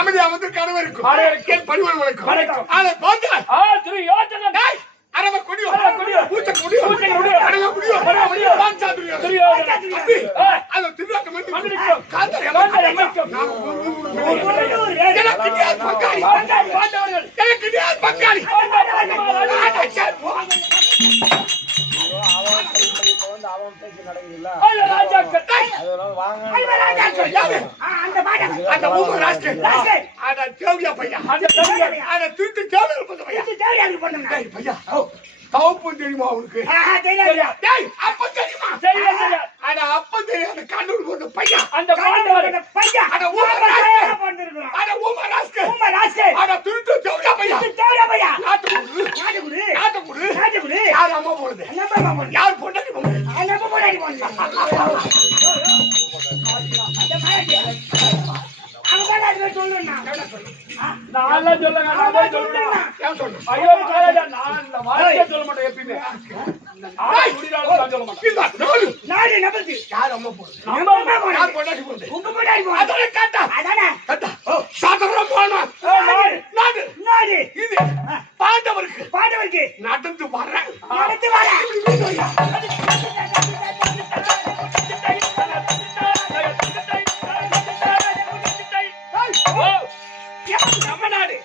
அமைதியா வந்து கணவருக்கும் என் பணிவன் வணக்கம் அதை பார்த்து துரியோதனன் அரவ கொடியோ பூச்ச கொடியோ அரவ கொடியோ பாஞ்சா துரியோதனன் அது திருவாக்க மன்னிக்கும் காந்தர் எமக்கும் எனக்கு யார் பங்காளி எனக்கு யார் பங்காளி அந்த ஊர் ராஸ்கல் அந்த தேவியா பையா அந்த தூத்து தேவியா பையா தவப்பு தெரியுமா அவனுக்கு அப்ப தெரியுமா ஆனா அப்ப தெரியும் அந்த கண்ணூர் போட்ட பையா அந்த பையா அந்த ஊம ராஸ்கல் அந்த தூத்து தேவியா பையா நாட்டுக்குடு யார் அம்மா போடுது யார் பொண்டாடி போடுது நான் சொல்லுங்க ஐயோ நான் இந்த வார்த்தையை சொல்ல மாட்டேன் எப்பயுமே நாடு நபருக்கு யார் அம்மா போடுது யார் பொண்டாடி போடுது உங்க பொண்டாடி போடுது அதானே காட்டா சாதரம் போனோம் நாடு இது பாண்டவருக்கு நடந்து வரேன் நம்ம நாடு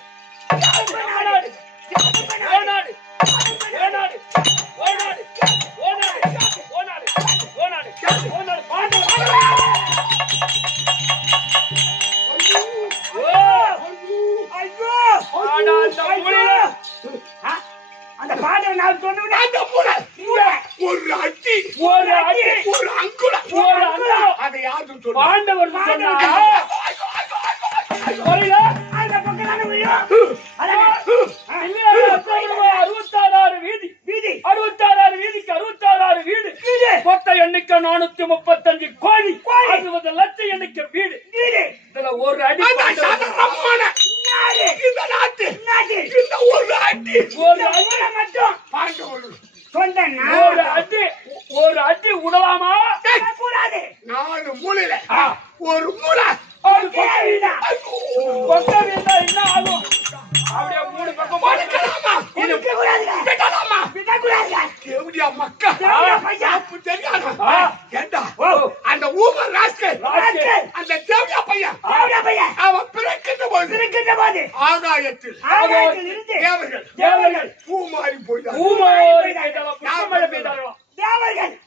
அந்த பாடல் நான் சொன்ன அந்த ஒரு அடி ஒரு அங்குலம் அதை யாரும் சொல்ல பாண்டவர் சொன்னாங்க அந்த பக்கம் வீதிக்கு 66 வீடு மொத்த எண்ணிக்கை 435 கோடி 60 லட்சம் எண்ணிக்கை வீடு இதுல ஒரு அடி இந்த நாட்டு இந்த ஒரு அடி மட்டும் பாண்டவர் ஒரு அடி விடலாமா கூடாது 4 மூலையில ஒரு மூலை என்ன ஆகும் அப்படியே 3 பக்கம் அந்த ஊமர் ராஸ்கல் அந்த தேவியா பையன் அவன் பிறக்கின்ற போது ஆகாயத்தில் தேவர்கள் பூமாறி போய்தான்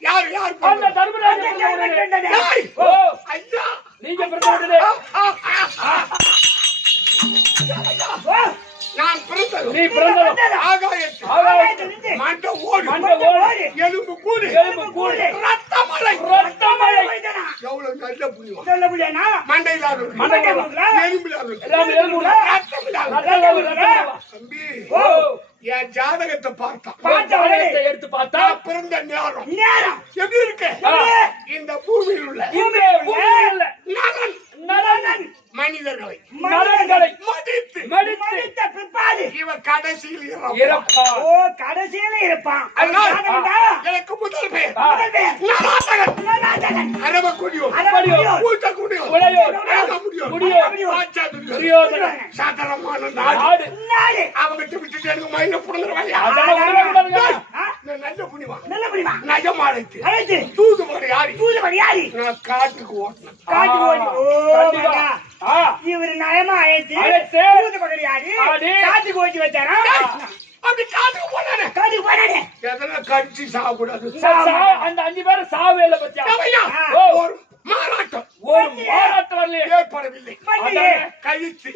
யார் அந்த தர்மராஜன் ஐயா நீங்க பிரதமரே நான் பிறந்தது நீ பிறந்தது ஆகாயத்தில் மண்ட ஓடு எலும்பு கூடு ரத்தமலை எவ்வளவு நல்ல புரியும் மண்டையிலாது எலும்பிலாது தம்பி என் ஜாதகத்தை எடுத்து பார்த்தா பிறந்த நேரம் எப்படி இருக்கு இந்த பூமியில் உள்ள மனிதர்களை மடித்து இவன் கடைசியில் இருப்பான் எனக்கு முதல் பெயர் அரவக்குடியோ சாதாரணமான நாடு அவங்கிட்ட விட்டுட்டு எனக்கு மயில புடுங்குறவாங்க நல்ல புனிவா நஜமாடைத்து தூதுபடி யாரி நான் காட்டுக்கு ஓட்டினேன் இவரு நயமா ஆயிடுச்சு காட்டுக்கு ஓட்டி வச்சாரா அப்படி காட்டுக்கு போனானே எதனா கடிச்சு சாப்பிடாது அந்த 5 பேரும் சாவேல பத்தியா ஒரு மாறாட்டம் ஏற்படவில்லை கழித்து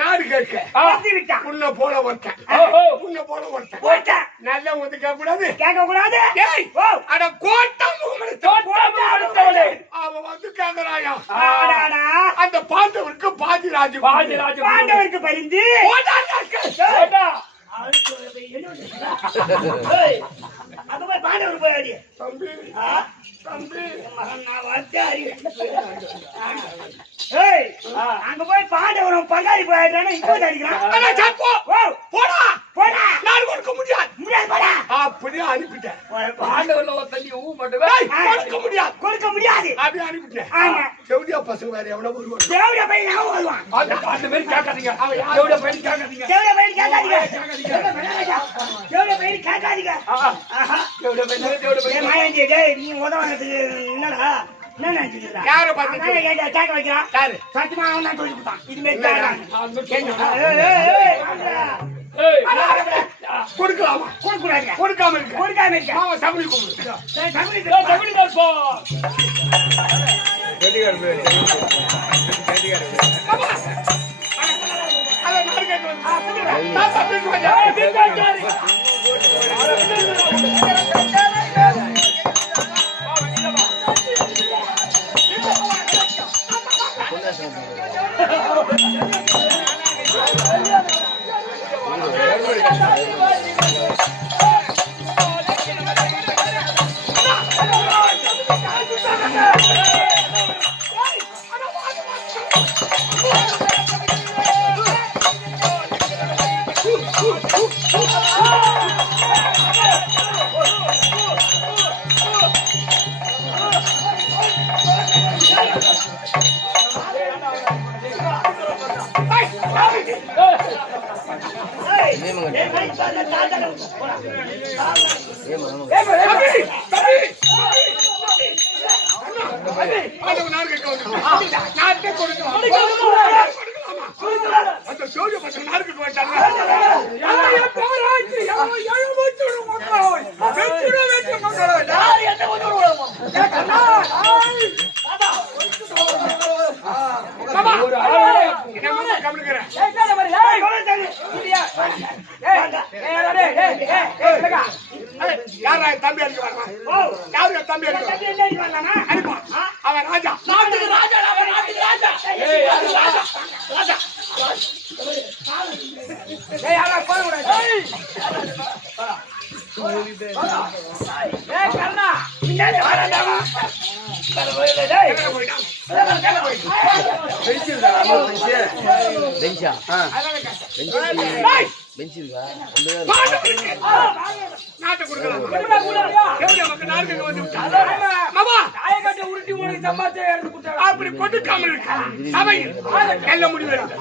நாடு கேட்க உன்னை போல ஒருத்தன் நல்ல வந்து கேட்க கூடாது அட கோட்டம் அவன் வந்து கேட்கிறாயா அந்த பாண்டவருக்கு பாண்டவருக்கு பரிந்து பாண்டவர் போய் தம்பி அங்க போய் பாண்டவரும் பங்காளி போயிட்டானே இப்போ அடிக்கிறான் போடா. நான் கொடுக்க முடியாது. முடியாது போடா. அப்படியே அனுப்பிட்டேன். ஆண்டவர்ல ஒரு தண்ணி ஊ மட்டும் கொடுக்க முடியாது. கொடுக்க முடியாது. அப்படியே அனுப்பிட்டேன். ஆமா. செவடியா பசங்க வேற எவ்வளவு வருவாங்க. தேவட பையன் அவன் வருவான். அந்த மாதிரி கேட்காதீங்க. எவ்வளோ பையன் கேட்காதீங்க. தேவட பையன் கேட்காதீங்க. தேவட பையன் கேட்காதீங்க. ஆஹா. எவ்வளோ பையன் ஏய் மாயாண்டி, டேய் நீ உதவனதுக்கு என்னடா? என்ன நினைச்சிருக்கா? யாரை பார்த்து நான் கேட்க வைக்கிறான். யாரு? சத்தியமா அவன் தான் சொல்லி கொடுத்தான். இதுமாரி கேட்கறான். கொடுக்கலாமா? கொடுக்கூடாது. கொடுக்காம இருக்க. கொடுக்காம இருக்க. மாமா சபரி கும்பிடு. தமிழ்நாடு போ. மாமா. அத நாடு கேட்டு வந்து. தாத்தா பேசி வந்தா. தம்பி அடிக்க வரலாம். யாரு தம்பி அடிக்க அடிப்பான். அவன் ராஜா. நாட்டுக்கு ராஜா. அவன் நாட்டுக்கு ராஜா. ராஜா. ஏய் யாரா போய் விடு. ஏய் கண்ணா. பின்னாடி வாடா. டேய். பெஞ்சா பெஞ்சிருக்கா நாட்டை கொடுக்கலாம். எப்படி நமக்கு நாட்டுக்கு வந்து விட்டாங்க. மாமா காயக்கட்டை உருட்டி உனக்கு சம்பாதிச்சு எடுத்து கொடுத்தாங்க. அப்படி கொடுக்காம இருக்க சபையில் நல்ல முடிவு எடுக்க.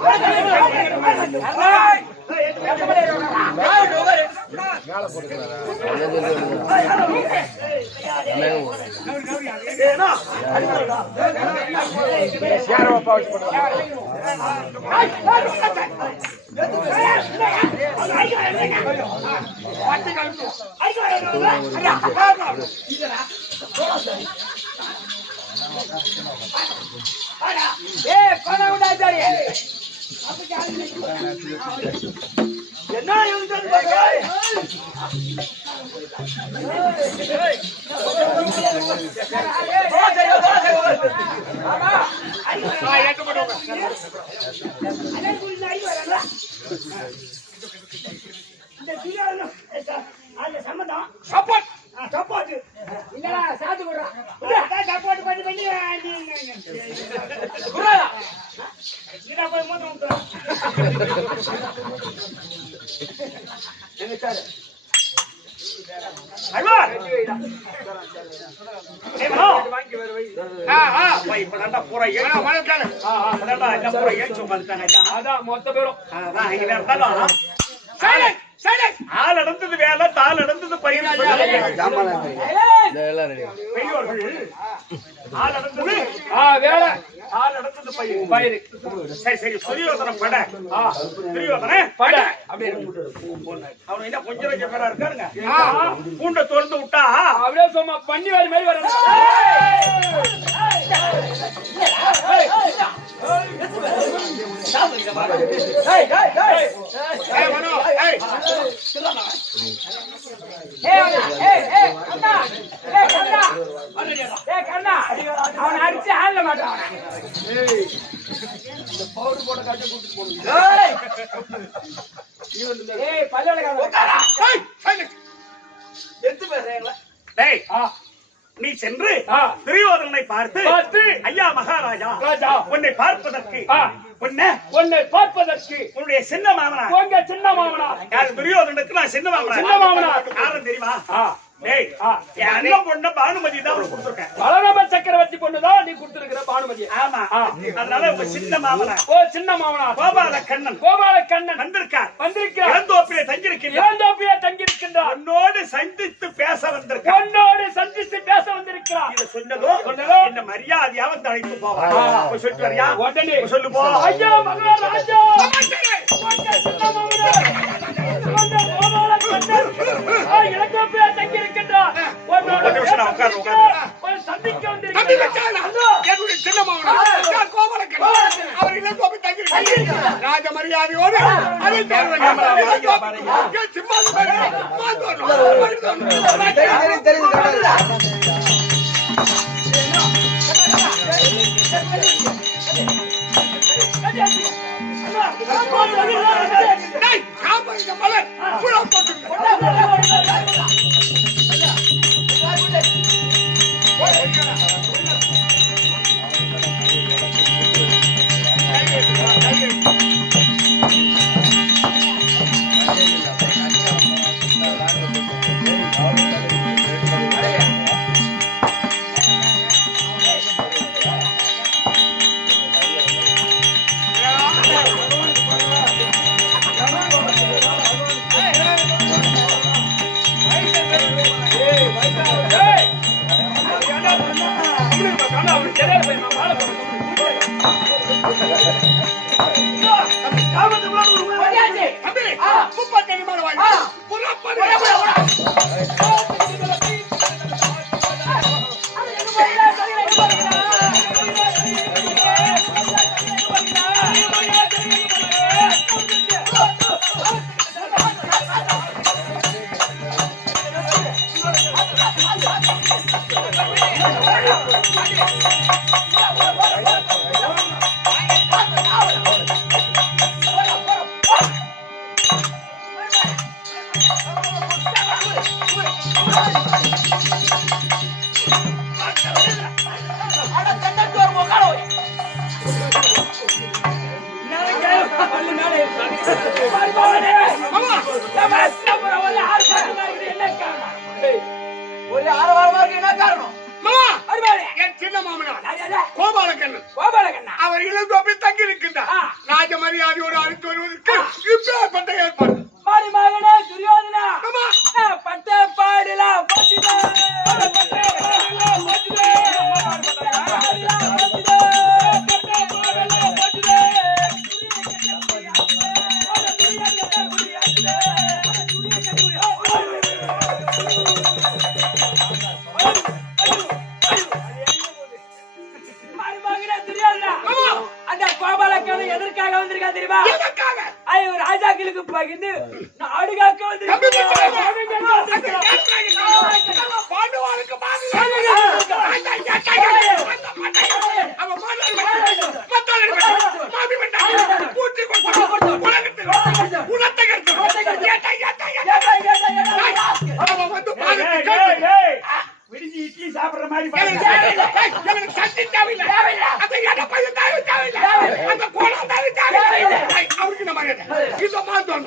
சப்போர்ட் சப்போர்ட் இல்லடா சாத்து குடுறா சப்போர்ட் பண்ணி பண்ணி குறாடா. நீடா போய் மூத்த மூத்த என்ன சார் அல்வார் வாங்கி வர வை. போய் இப்படா பூரா ஏன் வணக்கம். அதடா என்ன பூரா ஏன் சொல்லிட்டானே. அதான் மொத்த பேரும் அதான் இங்க இருந்தாலும் சைலன்ட் சைலன்ட். ஆள் நடந்தது வேலை, தாள் நடந்தது பயிர். ஆள் நடந்தது வேலை, ஆள் நடந்தது பயிர். சரி சரி துரியோதன பட. துரியோதன பட அப்படியே அவன் என்ன கொஞ்சம் கொஞ்சம் பேரா இருக்காருங்க. பூண்டை திறந்து விட்டா அப்படியே சும்மா பண்ணி வேறு மாதிரி வர. அவன் அடிச்சு ஆள மாட்டான். நீ சென்று துரியோதனனை பார்த்து ஐயா மகாராஜா உன்னை பார்ப்பதற்கு உன்னை பார்ப்பதற்கு உன்னுடைய சின்ன மாமனா உங்க சின்ன மாமனா யார் துரியோதனுக்கு நான் சின்ன மாமனா சின்ன மாமனா யாரும் தெரியுமா ஆ. டேய் என் அண்ணன் பொண்ணு பானுமதி தான் அவளுக்கு கொடுத்துருக்கேன். பலராம சக்கரவர்த்தி பொண்ணுதான் நீ கொடுத்திருக்கிற பானுமதி. ஆமா அதனால உங்க சின்ன மாமனா ஓ சின்ன மாமனா கோபால கண்ணன் வந்திருக்கார். இளந்தோப்பிலே தங்கியிருக்கின்றார். உன்னோடு சந்தித்து பேச வந்திருக்கிறார். இதை சொன்னதோ என்ன மரியாதையா வந்து அழைத்து போவா சொல்லிட்டு வரியா? உடனே சொல்லு போ. ஐயா மகாராஜா சின்ன மாமனா கோபால கண்ணன் இளந்தோப்பிலே தங்கியிருக்கின்றார். சந்திக்க ராஜ மரியாதையோடு மலர் அவர் இளந்தோப்பில் தங்கியிருக்கின்றார். ராஜ மரியாதையோடு அழைத்து வருவதற்கு இப்பேற்பட்ட ஏற்பாடு. எதற்காக வந்திருக்கா தெரியுமா? ராஜாக்களுக்கு பகிர்ந்து நாடு காக்க விடிஞ்சு இட்லி சாப்பிடுற மாதிரி சக்தி தேவையில்லை. அவருக்கு நம்ம இந்த மாத்தோம்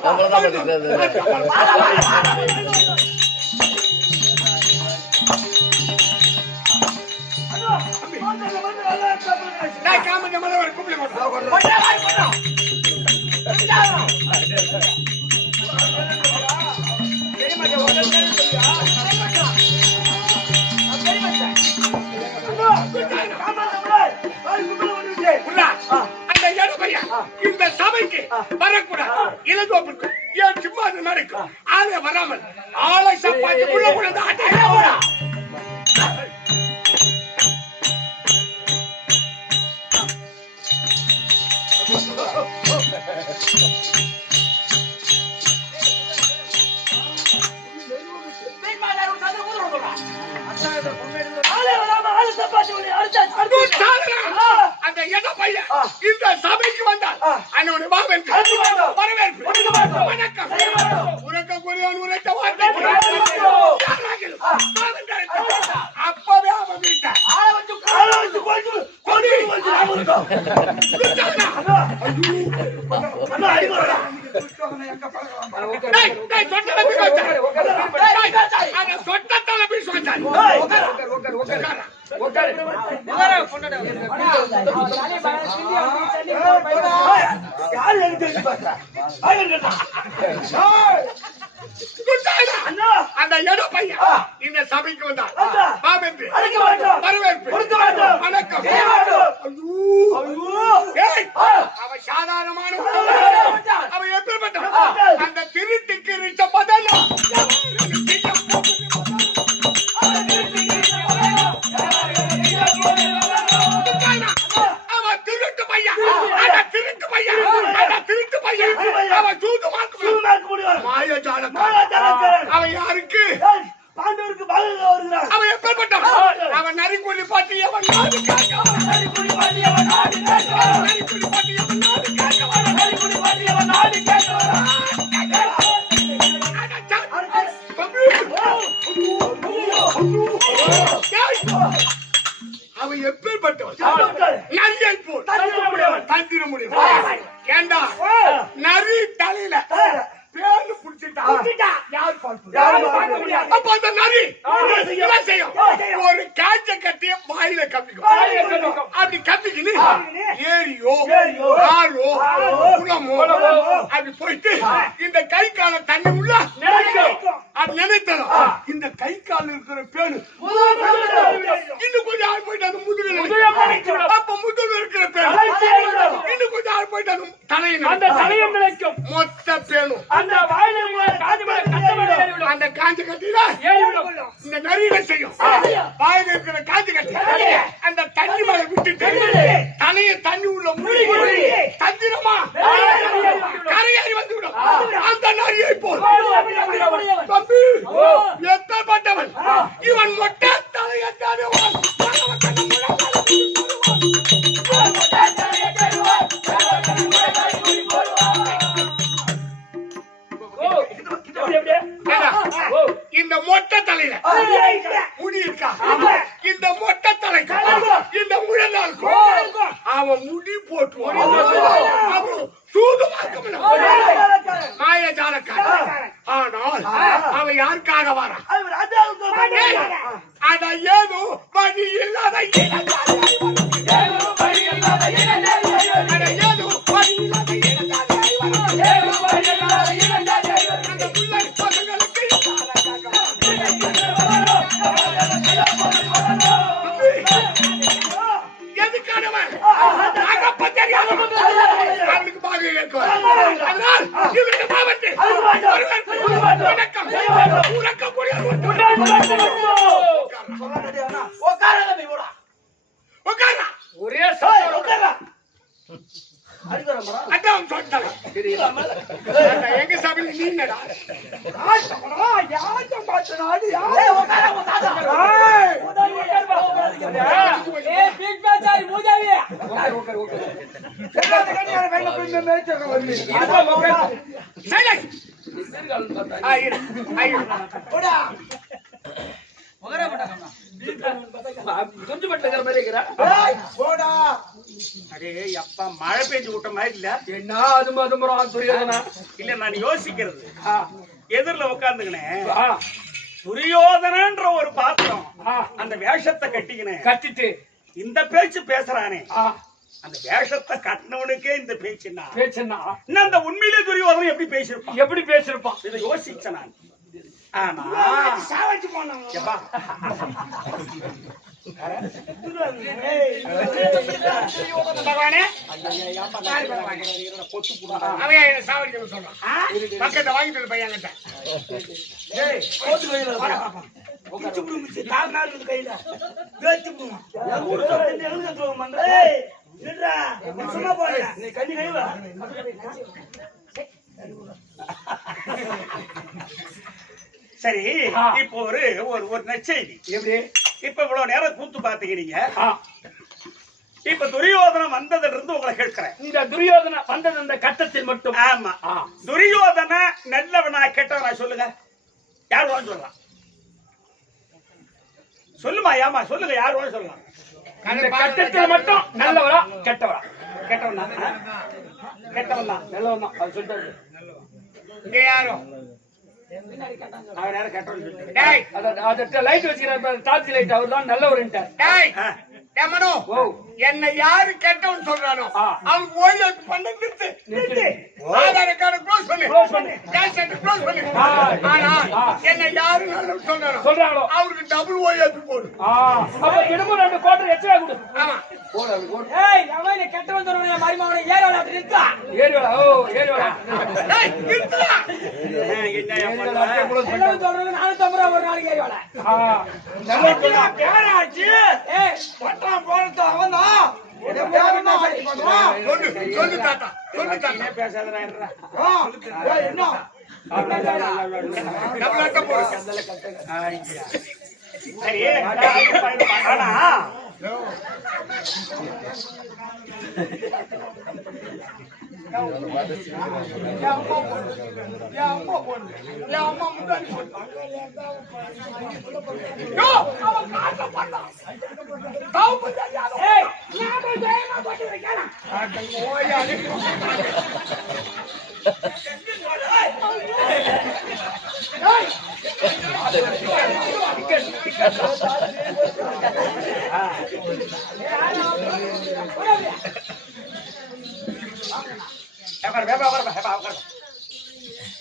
இந்த சபைக்கு வரக்கூடாது. இளந்தோப்புக்கு ஏன் சும்மா நடக்கும். ஆளே வராமல் ஆளை சப்பாத்தி உள்ள கூட அந்த எட பையன் இந்த சபைக்கு வந்தால் அண்ணனுடைய வரவேற்பு வணக்கம் உனக்கக்கூடியவன் உரைத்த வார்த்தை அப்பவே அவன் வீட்டான் அண்ணா அடிக்கறடா டேய் டேய் சொட்டல போய் வச்சா அங்க சொட்டல போய் வச்சா உட்காரு யாரு எனக்கு தெரிஞ்சு பாக்குறா அண்ணா அந்த எடோ பையன் இந்த சபைக்கு வந்தான் அண்ணா. பாபெந்து அடிக்க மாட்டோம் வரவேற்பு கொடுக்க மாட்டோம் வணக்கம் செய்ய மாட்டோம் ஐயோ ஐயோ ஏய் அவன் சாதாரணமான அவன் எப்பேற்பட்டவன் அந்த திருட்டுக்கு ரிச்ச பதல்ல அவன் திருட்டு பையன் அந்த திருட்டு பையன் அந்த திருட்டு பையன் அவன் சூதுமாக்க முடியும் மாயஜாலக்காரன் அவன் யாருக்கு பாண்டவருக்கு பகல் வருகிறார் அவன் எப்பேற்பட்டவன் அவன் நரிக்குடி பாட்டி அவன் நாடு காக்க நரிக்குடி பாட்டி அவன் நாடு கேட்க நரிக்குடி பாட்டி அவன் நாடு காக்க நரிக்குடி பாட்டி அவன் நாடு கேட்க அவன் எப்பேற்பட்டவன் நரியை போல் தந்திர முடியும் ஏண்டா நரி தலையில பேரு புடிச்சிட்டா யார் பார்க்க முடியாது அப்ப அந்த நரி என்ன செய்யும் ஒரு காய்ச்ச கட்டிய வாயில கப்பிக்கும் அப்படி கப்பிக்கின்னு ஏரியோ ஆளோ குளமோ அப்படி போயிட்டு இந்த கை கால தண்ணி உள்ள அது நினைத்ததும் இந்த கை கால இருக்கிற பேரு இன்னும் கொஞ்சம் ஆள் போயிட்டு அது முதுகுல அப்ப முதுகுல இருக்கிற பேரு இன்னும் கொஞ்சம் ஆள் போயிட்டு அது தலையை நினைக்கும் மொத்த பேரும் அந்த வாயில அந்த காஞ்ச கட்டில இந்த நரியில செய்யும் வாயில இருக்கிற காஞ்ச கட்டி அந்த தண்ணி மேல விட்டுட்டு தலைய தண்ணி உள்ள மூடி தந்திரமா கரையாறி வந்து விடும் அந்த நரியை போல் தம்பி எப்பேற்பட்டவன் இவன் மொட்டை தலையத்தானே இந்த மொட்டை தலையில முடி இருக்கா இந்த மொட்டை தலைக்கு இந்த முழநாள் அவன் முடி போட்டுவான் மாயஜாலக்காரன் ஆனால் அவன் யாருக்காக வரான் அட ஏதோ வழி இல்லாத எதுக்கானவன் அவனுக்கு பாக கேட்கும் அதனால் இவனுக்கு பாவத்து வணக்கம் உறக்கக்கூடிய உட்காரா ஒரே அதான் சொன்னாங்க எங்க சபையில நீங்கடா கொஞ்சம் பட்டுக்கிற மாதிரி இருக்கிறா அரே அப்பா மழை பெஞ்சு விட்ட மாதிரி இல்ல என்ன அது மதுமரம் துரியோதனா இல்ல நான் யோசிக்கிறது எதிரில உட்கார்ந்துக்கினேன் துரியோதனன்ற ஒரு பாத்திரம் அந்த வேஷத்தை கட்டிட்டு இந்த பேச்சு பேசுறானே அந்த வேஷத்தை கட்டினவனுக்கே இந்த பேச்சுன்னா இன்னும் அந்த உண்மையிலே துரியோதனன் எப்படி பேசிருப்பான் இதை யோசிச்சேன் நான். ஆனா சாவச்சு போனாங்க எப்பா பகவானே அவன் என்ன சாவடிக்க சொல்றான் பக்கத்தை வாங்கிட்டு பையன்கிட்ட கையில சும்மா போடுற நீ கண்ணி கைவா சரி இப்போ ஒரு ஒரு நற்செய்தி எப்படி இப்ப இவ்வளவு நேரம் கூத்து பாத்துக்கிறீங்க இப்ப துரியோதனம் வந்ததுல இருந்து உங்களை கேட்கிறேன் இந்த துரியோதன வந்தது அந்த கட்டத்தில் மட்டும் ஆமா துரியோதன நல்லவனா கெட்டவனா சொல்லுங்க யார் வேணும் சொல்லலாம் சொல்லுமா ஏமா சொல்லுங்க யார் வேணும் சொல்லலாம் அந்த கட்டத்தில் மட்டும் நல்லவரா கெட்டவரா கெட்டவனா கெட்டவன் தான். நல்லவன் தான் அது சொல்லிட்டாரு. இங்க யாரும் அவர் யாரும் கெட்டவன் சொல்லிட்டாரு. டேய் அத லைட் வச்சுக்கிறார் டார்ச் லைட் அவர் தான் நல்லவருன்ட்டார். டேய் மனோ ஓ என்ன யாரு கெட்டவன் சொல்றானோ அவனுக்கு ஓய்வு பண்ண நிறுத்து நிறுத்து. ஆதார கார்டு க்ளோஸ் Close பண்ணு. பண்ணு கேஷ் சென்டர் க்ளோஸ் பண்ணு ஆனா என்ன யாரு நல்லவன் சொல்றாங்களோ அவருக்கு டபுள் ஓய்வு போடு அப்ப தினமும் 2 குவார்டர் எக்ஸ்ட்ரா கொடு. ஆமா போடு அப்படி போடு. ஏய் அவனே கெட்டவன் சொல்றவனே மரிமாவனே ஏறவள அப்படி நிறுத்தா. ஏறிவாடா. ஓ ஏறிவாடா. டேய் நிறுத்துடா கெட்டவன் சொல்றவனே 450 ரூபாய் ஒரு நாளைக்கு ஏறவள. நல்லவன் பேராச்சு ஏய் பட்டா போறது அவன்தான் என்ன பேரமா சரி பண்ணுவான். சொல்லு தாத்தா சொல்லு தாத்தா பேசாதடா இருடா. ஏய் என்ன டபுள் போடு சரி ஆனா ஏய் நான் போய் ஜெயமா போட்டு வைக்கலாம்.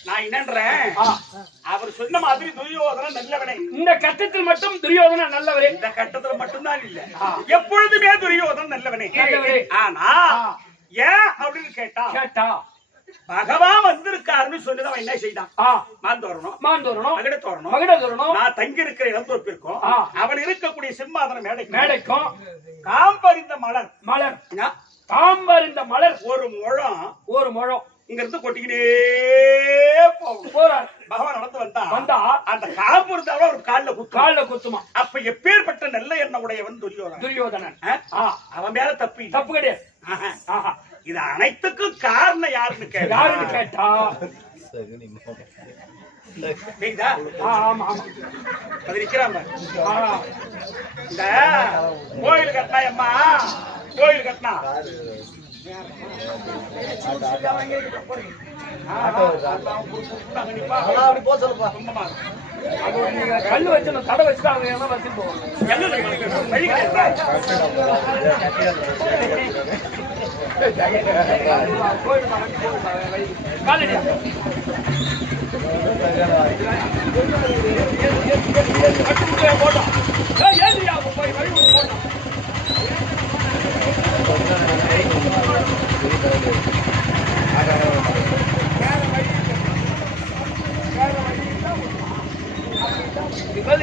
நான் என்னன்றேன் அவர் சொன்ன மாதிரி துரியோதனன் நல்லவனே. இந்த கட்டத்தில் மட்டும் துரியோதனா நல்லவரே. இந்த கட்டத்துல மட்டும்தான் இல்ல எப்பொழுதுமே துரியோதனன் நல்லவனே. நல்லவரே. ஆனா ஏன் அப்படின்னு கேட்டா கேட்டா பகவான் வந்திருக்காருன்னு சொல்லி அவன் என்ன செய்தான்? மாந்தோரணும் மாந்தோரணும் மகிடத்தோரணும் மகிடத்தோரணும் நான் தங்கி இருக்கிற இடத்தோப்பிற்கும் அவன் இருக்கக்கூடிய சிம்மாதன மேடைக்கும் காம்பறிந்த மலர் மலர் காம்பறிந்த மலர் ஒரு முழம் இங்க இருந்து கொட்டிக்கிட்டே போறார். பகவான் நடந்து வந்தா அந்த காம்பு இருந்தாலும் ஒரு கால்ல குத்துமா. அப்ப எப்பேற்பட்ட நல்ல எண்ண உடையவன் துரியோதனன். அவன் மேல தப்பு கிடையாது. இது அனைத்துக்கும் காரணம் யாருன்னு கேட்டா இந்த கோயில் கட்டினா அம்மா கோயில் கட்டினா கல்லு வச்சு கடை வச்சுட்டு அவங்க வச்சு போவாங்க.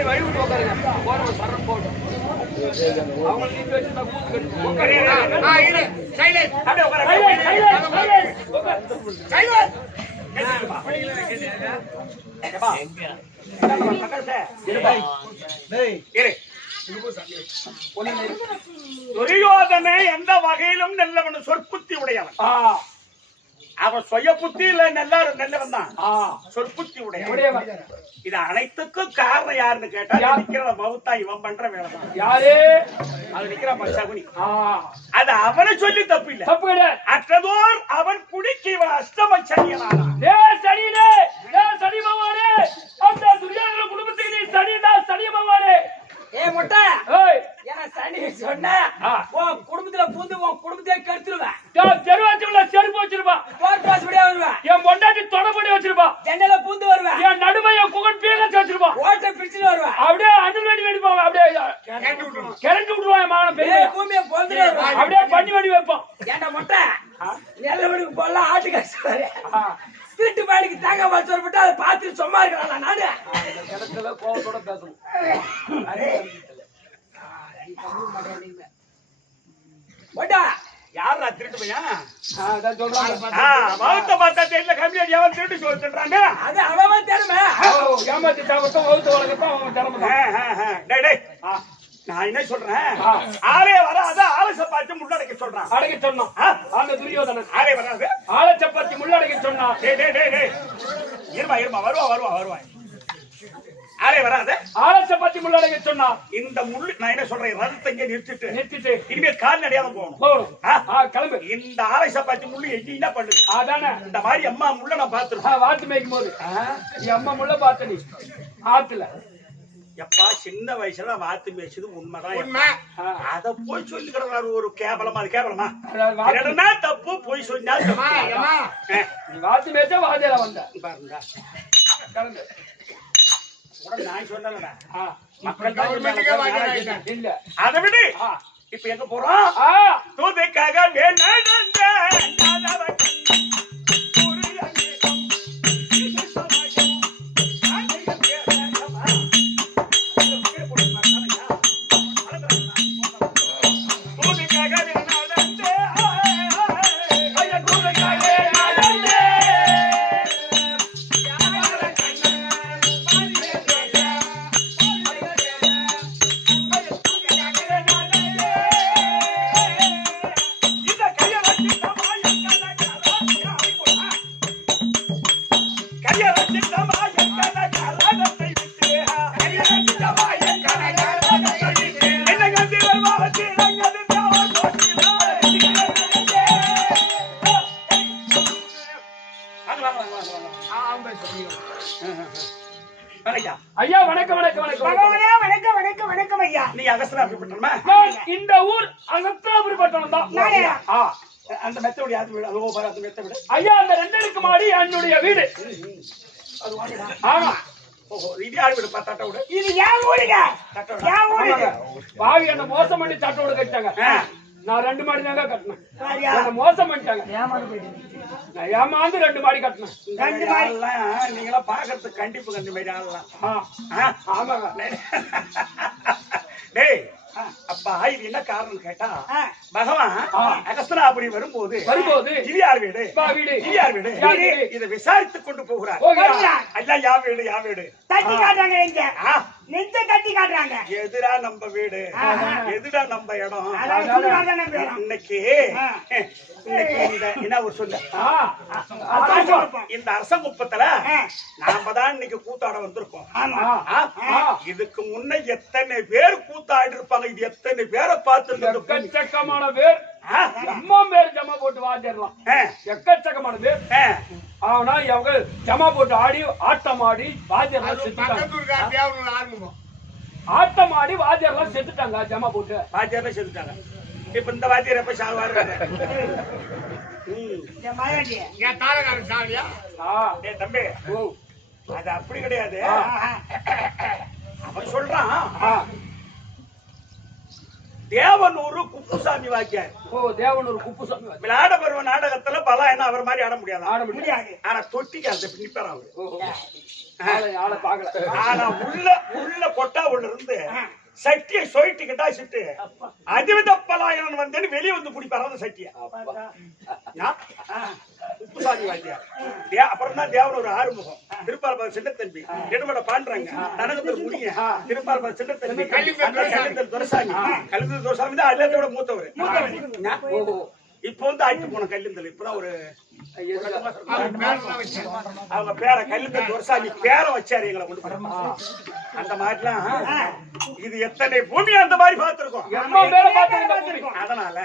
வழி விட்டு உட்காருங்க. போறவங்க சரம் போட்டோம் அவங்க நீங்க வச்சுருந்தா துரியோதனை எந்த வகையிலும் நல்லவன் சொற்புத்தி உடையவன். அவன் சுய புத்தியில நல்லவன் தான். சொற்புத்தி உடையவன். இது அனைத்துக்கும் காரணம் யாருன்னு கேட்டா நிக்கிற மவுத்தா இவன் பண்ற வேலை தான். யாரு அது நிக்கிற சகுனி. அது அவனை சொல்லி தப்பு இல்ல. தப்பு கிடையாது. அற்றதோர் அவன் குடிக்கு இவன் அஷ்டம சனியனானா. சனி பகவானே அந்த துரியோதன குடும்பத்துக்கு நீ சனிதான். சனி பகவானே ஏய் மொட்டை ஏன்னா சனி சொன்ன உன் குடும்பத்துல பூந்து உன் குடும்பத்தையே கெடுத்துருவேன். தெருவாச்சுல செருப்பு வச்சிருப்பான். வருவேன் என் பொண்டாட்டி தொடப்படி வச்சிருப்பான். ஜன்னல பூந்து வருவேன். என் நடுமை என் புகழ் பீகச்சு வச்சிருப்பான். ஓட்ட பிடிச்சுட்டு வருவேன். அப்படியே அணில் வெடி வெடிப்பாங்க. அப்படியே கரண்ட் விட்டுருவான். என் மகன பெரிய பூமியை பொந்து வருவேன். அப்படியே பண்ணி வெடி வைப்பான். ஏன்டா மொட்டை நெல்ல வெடிக்கு போடலாம் ஆட்டு காசு வீட்டு வேலைக்கு தேங்காய் பால் சொல்லப்பட்டு அதை பார்த்துட்டு சும்மா இருக்கிறான். நானு இடத்துல கோவத்தோட பேசணும். மொட்டா யாரா திருட்டு பையன்? வகுத்த பார்த்தா தெரியல கம்மியா எவன் திருட்டு சொல்றாங்க. அது அவன் திறமை. ஏமாத்தி சாப்பிட்டோம் வகுத்த வளர்க்கத்தான் அவன் திறமை. நான் என்ன சொல்றேன், ஆளே வராத ஆளை சப்பாத்தி முள்ளடக்க சொல்றான். அடக்க சொன்னான் அந்த துரியோதனன். ஆளே வராது ஆளை சப்பாத்தி முள்ளடக்க சொன்னான். இருமா வருவா ஆளே வராத. ஆலச பத்தி முள்ளடங்க சொன்னா இந்த முள்ளு நான் என்ன சொல்றேன், ரதத்தை இங்கே நிறுத்திட்டு இனிமேல் கால்நடையாக போகணும். கிளம்பு. இந்த ஆலச பத்தி முள்ளு என்ன பண்ணுது? அதானே இந்த மாதிரி அம்மா முள்ள நான் பாத்துருக்கேன். வாத்து மேய்க்கும் போது நீ அம்மா முள்ள பார்த்த நீ ஆத்துல எப்பா சின்ன வயசுல வாத்து மேய்ச்சது உண்மைதான். உண்மை. அத போய் சொல்லிக்கிறாரு ஒரு கேவலமா. அது கேவலமா? வாத்து- என்னடா தப்பு போய் சொன்னா அம்மா, அம்மா. நீ வாத்து மேய்ச்சா வாதியில வந்த பாருங்க கிளம்பு. கூட நான் சொன்னேன்டா, ஆ, மக்கள் கவர்மெண்ட்டுக்கே வாங்கி வாங்கிட்டேன். இல்ல அதை விடு. ஆ, இப்ப எங்க போறோம்? ஆ, தூதைக்காக ஐயா வணக்கம் வணக்கம் வணக்கம் பகவானே, வணக்கம் வணக்கம் வணக்கம் ஐயா. நீ அகஸ்தனா அப்படி பண்ணணுமா? நான் இந்த ஊர் அகஸ்தாபுரி பட்டணம் தான். நானே. ஆ, அந்த மெத்தோட யாரு வீடு? அதோ பாரு, அந்த மெத்த வீடு. ஐயா அந்த 2 அடுக்கு மாடி என்னுடைய வீடு. அது வாங்கிடா. ஆமா. ஓஹோ, இது யாரு வீடு? பத்தாட்ட வீடு. இது என் ஊருங்க. என் ஊரு இது. பாவி என்ன மோசம் பண்ணி தட்டோடு கட்டாங்க. நான் 2 மாடி தாங்க கட்டினேன். என்ன மோசம் பண்ணிட்டாங்க. நான் ஏமாந்து 2 மாடி கட்டினேன். ரெண்டு மாடி. நீங்களா பாக்குறதுக்கு கண்டிப்பு கண்டு மாதிரி ஆளலாம். ஆமாங்க. டேய் அப்பா, இது என்ன காரணம் கேட்டா, ஆ. பகவான் அகஸ்தனாபுரி வரும்போது இது யார் வீடு? வீடு. இது யார் வீடு? யார் வீடு? இதை விசாரித்துக் கொண்டு போகிறார். போகிறார். ஐயா, யா வீடு, யா வீடு? தட்டி காட்டுறாங்க இங்க. ஆ, நெஞ்ச தட்டி காட்டுறாங்க. எதுடா நம்ம வீடு? எதுடா நம்ம இடம்? அதான் சுடுகாடுதான் நம்ம இடம். இன்னைக்கு ஆ. இந்த என்ன ஒரு சொல்ல, ஆ, இந்த அரசங்குப்பத்துல ஆ. நாம தான் இன்னைக்கு கூத்தாட வந்திருக்கோம். ஆமா. ஆ? இதுக்கு முன்ன எத்தனை பேர் கூத்தாடி இருப்பாங்க? இது எத்தனை பேரை பார்த்திருக்கிறது? எக்கச்சக்கமான பேர். அம்மா பேர் ஜமா போட்டு வாத்திடலாம். எக்கச்சக்கமான பேர். ஆனா இவங்க ஜமா போட்டு ஆடி ஆட்டம் ஆடி வாத்தியெல்லாம் செத்துட்டாங்க. பக்கத்தூர்கார் தேவனூர் ஆறுமுகம். ஆட்டம் ஆடி வாத்தியெல்லாம் செத்துட்டாங்க ஜமா போட்டு. வாத்தியாரே செத்துட்டாங்க. இப்ப இந்த வாத்தியார் எப்ப சாவாரு? என் மகன்டி. என் தாரகாரன் சாவியா? ஏய் தம்பி, ஓ, அது அப்படி கிடையாது. ஆஹா. அவன் சொல்றான், ஆ, தேவனூரு குப்புசாமி வாக்கியார் ஓ, தேவனூர் குப்புசாமி வாத்தியார். விளையாட பருவ நாடகத்துல பல என்ன அவர் மாதிரி ஆட முடியாது. ஆட முடியாது. முடியாது. ஆனா தொட்டிக்கு அந்த நிப்பார் அவரு. ஓஹோ. ஆளை பார்க்கல. ஆனா உள்ள கொட்டா உள்ள இருந்து சட்டியை சொயிட்டுக்கிட்டா சிட்டு அதிவித பலாயனன் வந்து வெளியே வந்து குடிப்பாரு அந்த சட்டியை. உப்புசாமி வாத்தியார். அப்புறம் தான் தேவனூர் ஆறுமுகம், திருப்பார்பா சின்னத்தம்பி, நெடுமட பாண்டுறாங்க, தனகத்தூர் முடிய, திருப்பார்பா சின்னத்தம்பி, கல்லிந்தர் துரைசாமி. கல்லிந்தர் துரைசாமி தான் எல்லாத்தையோட மூத்தவர். ஓஹோ. இப்ப வந்து ஆயிட்டு போன கல்லிந்தல். இப்பதான் ஒரு வச்சேன். அவங்க பேரை கல்லிந்தர் துரைசாமி பேரை வச்சாரு எங்களை கொண்டு போய். அந்த மாதிரிலாம் இது எத்தனை பூமி அந்த மாதிரி பார்த்திருக்கோம். எம்மா பேரை பார்த்திருக்கோம். அதனால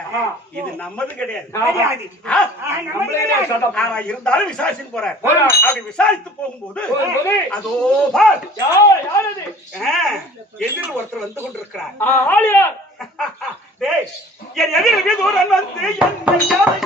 இது நம்மது கிடையாது. கிடையாது. நம்மளே சதம். ஆனா இருந்தாலும் விசாரிச்சுட்டு போறாரு. போறார். அப்படி விசாரித்து போகும்போது போகும்போது அதோ பார், யார் அது? எதிரில் ஒருத்தர் வந்து கொண்டிருக்கிறார். ஆளியார். டேய், என் எதிரில் தூரன் வந்து என்னை யாரை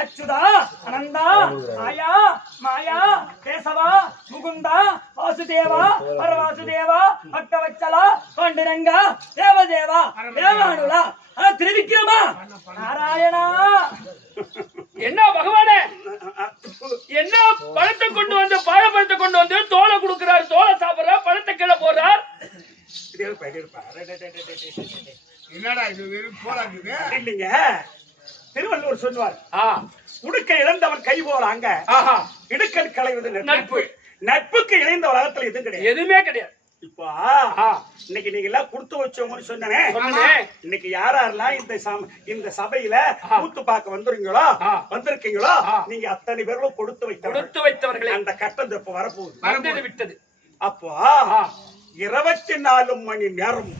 அச்சுதா அனந்தா மாயா மாயா கேசவா முகுந்தா வாசுதேவா பரவாசுதேவா பக்தவச்சலா பாண்டுரங்கா தேவதேவா தேவானுலா திருவிக்கிரமா நாராயணா என்ன பகவானே, என்ன பழத்தை கொண்டு வந்து வாழைப்பழத்தை கொண்டு வந்து தோலை கொடுக்கிறார், தோலை சாப்பிடுறார், பழத்தை கீழே போடுறார். என்னடா இது வெறும் போராடுது இல்லைங்க, திருவள்ளுவர் சொல்லுவார், உடுக்க இழந்தவன் கை போல அங்க இடுக்கல் களைவது நட்பு, நட்புக்கு இணைந்த உலகத்துல எதுவும் கிடையாது, எதுவுமே கிடையாது. இப்போ இன்னைக்கு நீங்க எல்லாம் கொடுத்து வச்சவங்கன்னு சொன்னேன். இன்னைக்கு யாரெல்லாம் இந்த சபையில கூத்து பார்க்க வந்திருக்கீங்களோ நீங்க அத்தனை பேர்களும் கொடுத்து வைத்தவர்கள். அந்த கட்டம் இப்ப வரப்போகுது விட்டது. அப்போ 24 மணி நேரம்,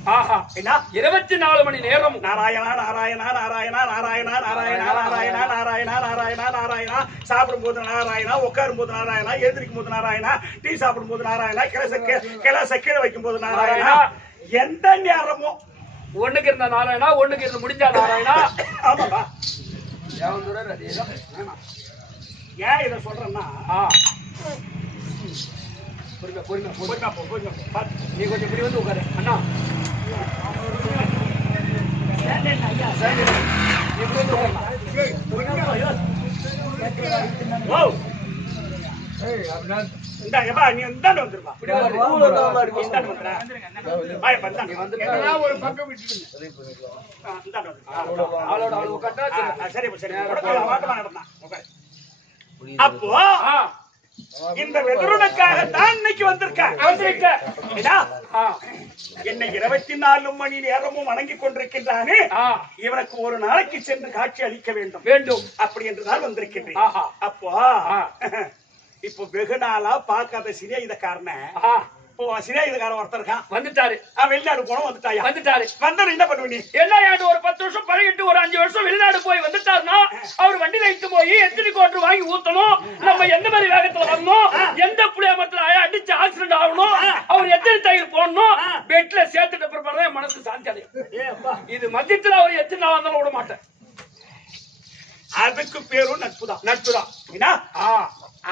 24 மணி நேரம் நாராயணா நாராயணா நாராயணா நாராயணா நாராயணா நாராயணா நாராயணா நாராயணா நாராயணா, சாப்பிடும் போது நாராயணா, உட்காரும் போது நாராயணா, எழுந்திருக்கும் போது நாராயணா, டீ சாப்பிடும் போது நாராயணா, கிளாஸ கீழே வைக்கும் போது நாராயணா, எந்த நேரமும் ஒண்ணுக்கு இருந்த நாராயணா, ஒண்ணுக்கு இருந்து முடிஞ்சா நாராயணா. ஆமாப்பா, ஏன் இத சொல்றேன்னா, நீ கொஞ்சம் இப்படி வந்து உட்காரு அண்ணா. ஒரு பக்கம் அப்போ இந்த வெதுருனுக்காக தான் இன்னைக்கு வந்திருக்கேன். என்னை 24 மணி நேரமும் வணங்கி கொண்டிருக்கின்றானே, இவனுக்கு ஒரு நாளைக்கு சென்று காட்சி அளிக்க வேண்டும் அப்படி என்றுதான் வந்திருக்கின்றேன். அப்போ இப்போ வெகு நாளா பார்க்காத சிநேகிதக்காரன, இப்போ சிநேகிதக்காரன் ஒருத்தர் இருக்கான், வந்துட்டாரு. வெளிநாடு போனோம், வந்துட்டாரு. வந்தவன் என்ன பண்ணுவீங்க? எல்லாம் 10 வருஷம் பழகிட்டு ஒரு 5 வருஷம் வெளிநாடு போய் வந்துட்டாருன்னா அவர் வண்டியில இட்டு போய் எத்தனை கோட்டர் வாங்கி ஊத்தணும், நம்ம எந்த மாதிரி வேகத்துல வரணும், எந்த புளியமரத்துல அடிச்சு ஆக்சிடென்ட் ஆகணும், அவர் எத்தனை தயிர் போடணும், பெட்ல சேர்த்துட்ட பிறகு மனசு சாந்தி அடையும். இது மத்தியத்துல அவர் எத்தனை நாள் இருந்தாலும் விட மாட்டேன். அதுக்கு பேரும் நட்புதான்.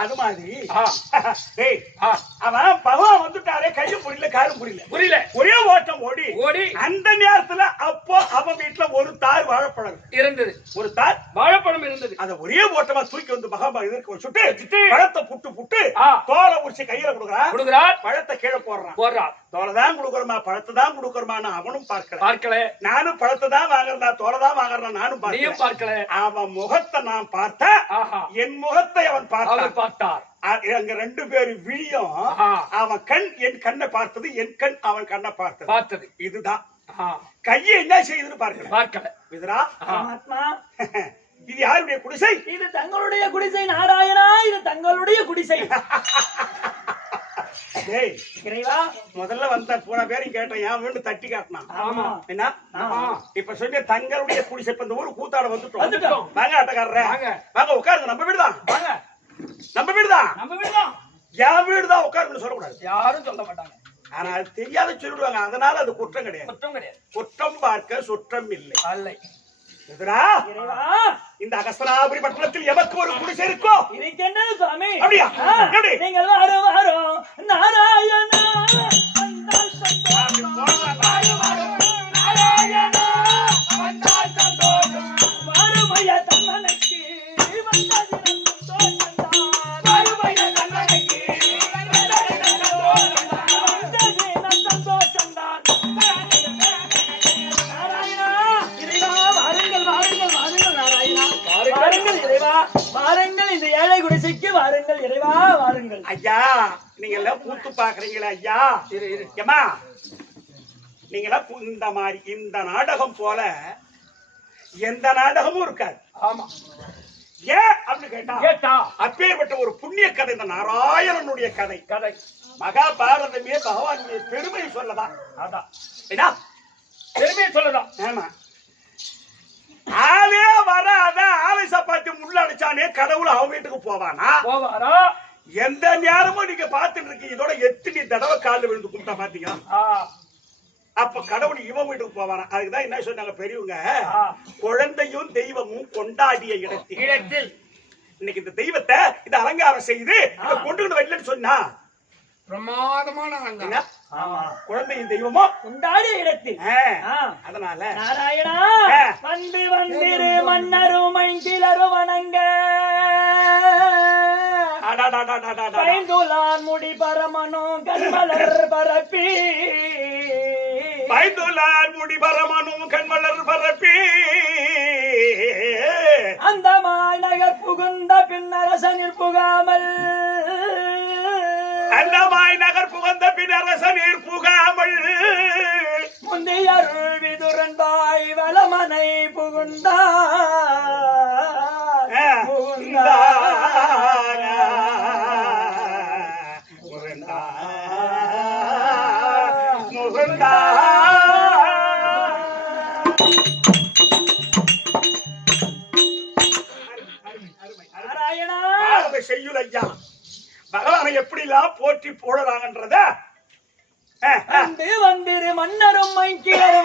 அது மாதிரி அவன் பகவான் வந்துட்டாரே, கையும் புரியல காரும் புரியல, ஒரே ஓட்டம் ஓடி அந்த நேரத்துல அப்போ அவன் வீட்டுல ஒரு தார் வாழைப்பழம் இருந்தது, ஒரு தார் வாழைப்பழம் இருந்தது. அத ஒரே ஓட்டமா தூக்கி வந்து பகவான் இதற்கு சுட்டு பழத்தை புட்டு தோலை உரிச்சு கையில கொடுக்குறான், பழத்தை கீழே போடுறான். தோலை தான் கொடுக்குறமா, பழத்தை தான் கொடுக்குறமா, அவனும் பார்க்கல. நானும் பழத்தை தான் வாங்குறா, தோலை தான் வாங்குறா, நானும் பார்க்கல. அவன் முகத்தை நான் பார்த்தேன், என் முகத்தை அவன் பார்த்தார். அங்க 2 பேரும் விழியும், அவன் கண் என் கண்ணை பார்த்தது, என் கண் அவன் கண்ணை பார்த்தது. இதுதான் கையை என்ன செய்யுதுன்னு பார்க்கல. இதுரா இது யாருடைய குடிசை? இது தங்களுடைய குடிசை நாராயணா, இது தங்களுடைய குடிசை. முதல்ல வந்த போன பேரையும் கேட்டேன், என் வீடு தட்டி காட்டினான். என்ன இப்ப சொல்லி தங்களுடைய குடிசை, இப்ப இந்த ஊரு கூத்தாட வந்துட்டோம். வாங்க ஆட்டக்காரர, வாங்க உட்காருங்க, நம்ம வீடுதான், நம்ம வீடுதான், என் வீடுதான் உட்காருன்னு சொல்லக்கூடாது, யாரும் சொல்ல மாட்டாங்க. ஆனா அது தெரியாத சொல்லிடுவாங்க, அதனால அது குற்றம் கிடையாது. குற்றம் பார்க்க சுற்றம் இல்லை. இந்த அகஸ்தனாபுரி பட்டணத்தில் எவருக்கு ஒரு குடிசை இருக்கோ இருக்கின்றது சுவாமி. அப்படியா? நீங்கள் வாரும் நாராயணா, வாருமையா தன்னனுக்கு வாருங்கள், இந்த ஏழை குடிசைக்கு வாருங்கள் இறைவா, வாருங்கள். ஐயா, நீங்க எல்லாம் கூத்து பாக்குறீங்களா? ஐயா ஏமா, நீங்க எல்லாம் இந்த மாதிரி இந்த நாடகம் போல எந்த நாடகமும் இருக்காது. ஆமா, ஏன் அப்படின்னு கேட்டா அப்பேற்பட்ட ஒரு புண்ணிய கதை இந்த நாராயணனுடைய கதை. மகாபாரதமே பகவான் பெருமை சொல்லதான். அதான் என்ன பெருமையை சொல்லதான். ஆமா, ஆளே வராத ஆலை சப்பாத்தி முள்ள அடிச்சானே கடவுள் அவன் வீட்டுக்கு போவாரா? எந்த நேரமும் நீங்க பாத்துட்டு இருக்கீங்க. இதோட எத்தனை தடவை காலில் விழுந்து கும்பிட்டா பாத்தீங்களா? அப்ப கடவுள் இவன் வீட்டுக்கு போவாரா? அதுக்குதான் என்ன சொன்னாங்க பெரியவங்க, குழந்தையும் தெய்வமும் கொண்டாடிய இடத்தில் இன்னைக்கு இந்த தெய்வத்தை இதை அலங்காரம் செய்து இதை கொண்டு வரலன்னு சொன்னா பிரமாதமான குழந்தையின் தெய்வமோ கொண்டாடிய இடத்தில். அதனால நாராயணா வந்து வந்திரு மன்னரும் மங்கிலரும் வணங்க பைந்துலான் முடி பரமனோ கண்மலர் பரப்பி பைந்துலான் முடி பரமனும் கண்மலர் பரப்பி அந்த மாநகர் புகுந்த பின்னரசனில் புகாமல் அந்த மாநகர் புகுந்த பின்னரசனில் புகாமல் முந்தையருள் விதுரன்பாய் வளமனை புகுந்தா செய்யுள் ஐயா பகவானை எப்படி எல்லாம் போற்றி போடுறாங்கன்றத வந்திரு மன்னரும்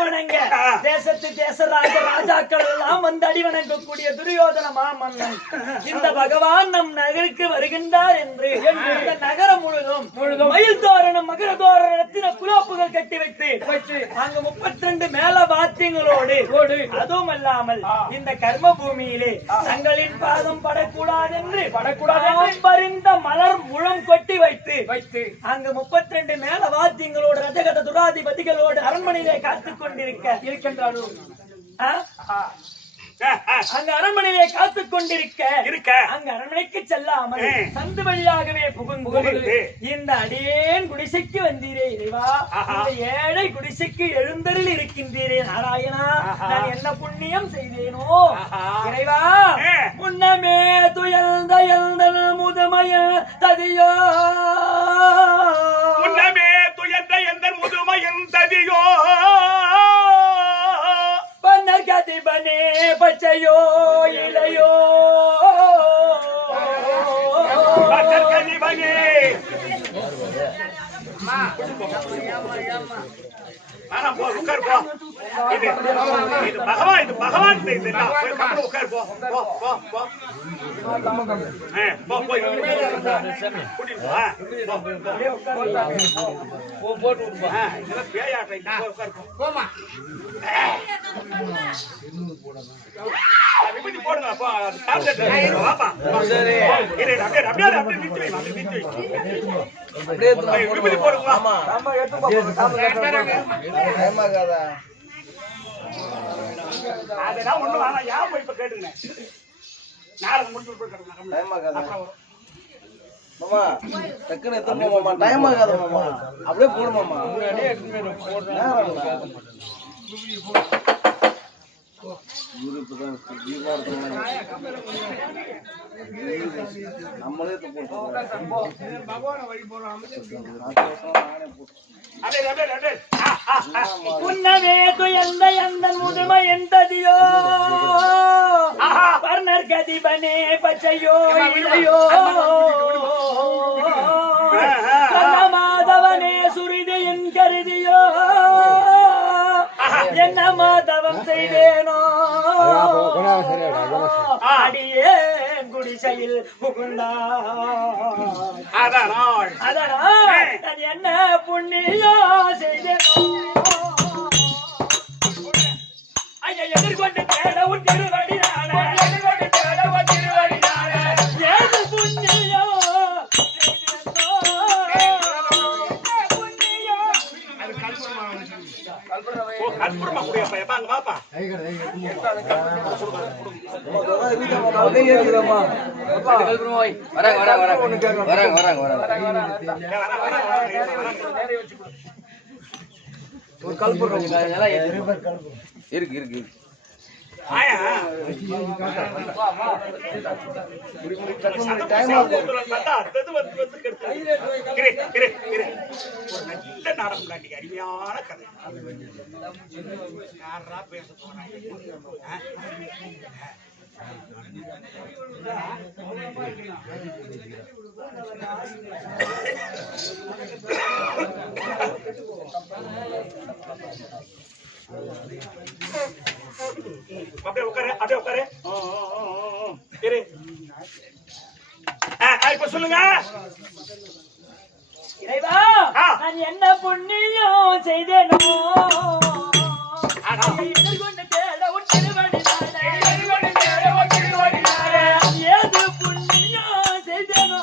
வணங்க தேசத்து தேசராஜ ராஜாக்கள் எல்லாம் வந்து அடி வணங்கக்கூடிய துரியோதன மாமன்னன் இந்த பகவான் நம் நகருக்கு வருகின்றார் என்று இந்த நகரம் முழுதும் மயில் தோரணம் மகர தோரணத்தின குலோப்புகள் கட்டி வைத்து அங்கு 32 மேல வாத்தியங்களோடு அதுவும் அல்லாமல் இந்த கர்ம பூமியிலே தங்களின் பாதம் படக்கூடாது என்று பறிந்த மலர் முழம் கொட்டி வைத்து அங்கு 32 மேல வாத்தியங்களோடு ரஜகத துராதிபதிகளோடு அரண்மனையிலே காத்துக் கொண்டிருக்கின்றாரோ அங்க அரண்மனையிலே காத்துக் கொண்டிருக்க அங்க அரண்மனைக்கு செல்லாமல் சந்து வழியாகவே புகுந்து இந்த அடியேன் குடிசைக்கு வந்தீரே இறைவா இந்த ஏழை குடிசைக்கு எழுந்தரில் இருக்கின்றீரே நாராயணா நான் என்ன புண்ணியம் செய்தேனோ இறைவா முன்னமே துயர்ந்த எழுந்தல் முதுமைய ததியோ முன்னமே துயர்ந்த எந்த முதுமையும் ததியோ கதிபனே பச்சையோ இளையோ கதிபனே உட்கார் போ இது பகவான் உட்கார் போ அதெல்லாம் ஒண்ணு வேணாம் ஏன் போய் இப்ப கேட்டுங்க நாளைக்கு முடிச்சு மாமா டக்குன்னு எத்தனை மாமா டைம் ஆகாத மாமா அப்படியே போடு மாமா நம்மளே புன்னவே துயர்ந்த எந்த முதுமை எந்ததியோ பர்ணர் கதிபனே பச்சையோ இளையோ மாதவனே சுரிதியின் கருதியோ என்ன மாதவம் செய்தேனோ அடியே குடிசையில் புகுந்தார் அதனால் நான் என்ன புண்ணியோ செய்தேனோ ஐயா எதிர்கொண்டு தேட உன் திருவடினான எதிர்கொண்டு தேட உன் திருவடினான ஏது புண்ணியோ இருக்கு இருக்கு அருமையான கதை யாரா பேச போறாங்க அப்படியே உட்காரு இரு இப்ப சொல்லுங்க இறைவா நான் என்ன புண்ணியம் செய்தேனோ எதிர்கொண்டு தேட உன் திருவடினாலே ஏது புண்ணியம் செய்தேனோ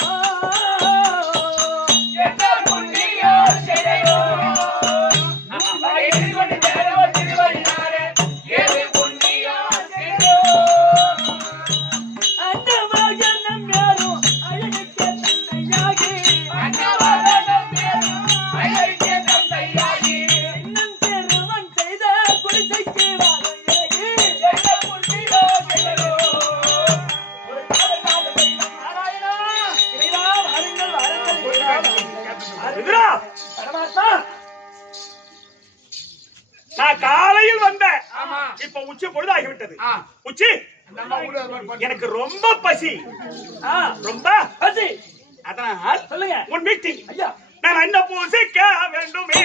எதிரா, நான் காலையில் வந்தேன். ஆமா. இப்ப உச்சி பொழுதாகிவிட்டது. ஆ. உச்சி, நம்ம ஊர்ல ஒரு மாதிரி எனக்கு ரொம்ப பசி, ரொம்ப பசி அதனால் சொல்லுங்க உன் மீட்டிங் ஐயா. நான் என்ன பூசிக்க வேண்டுமே.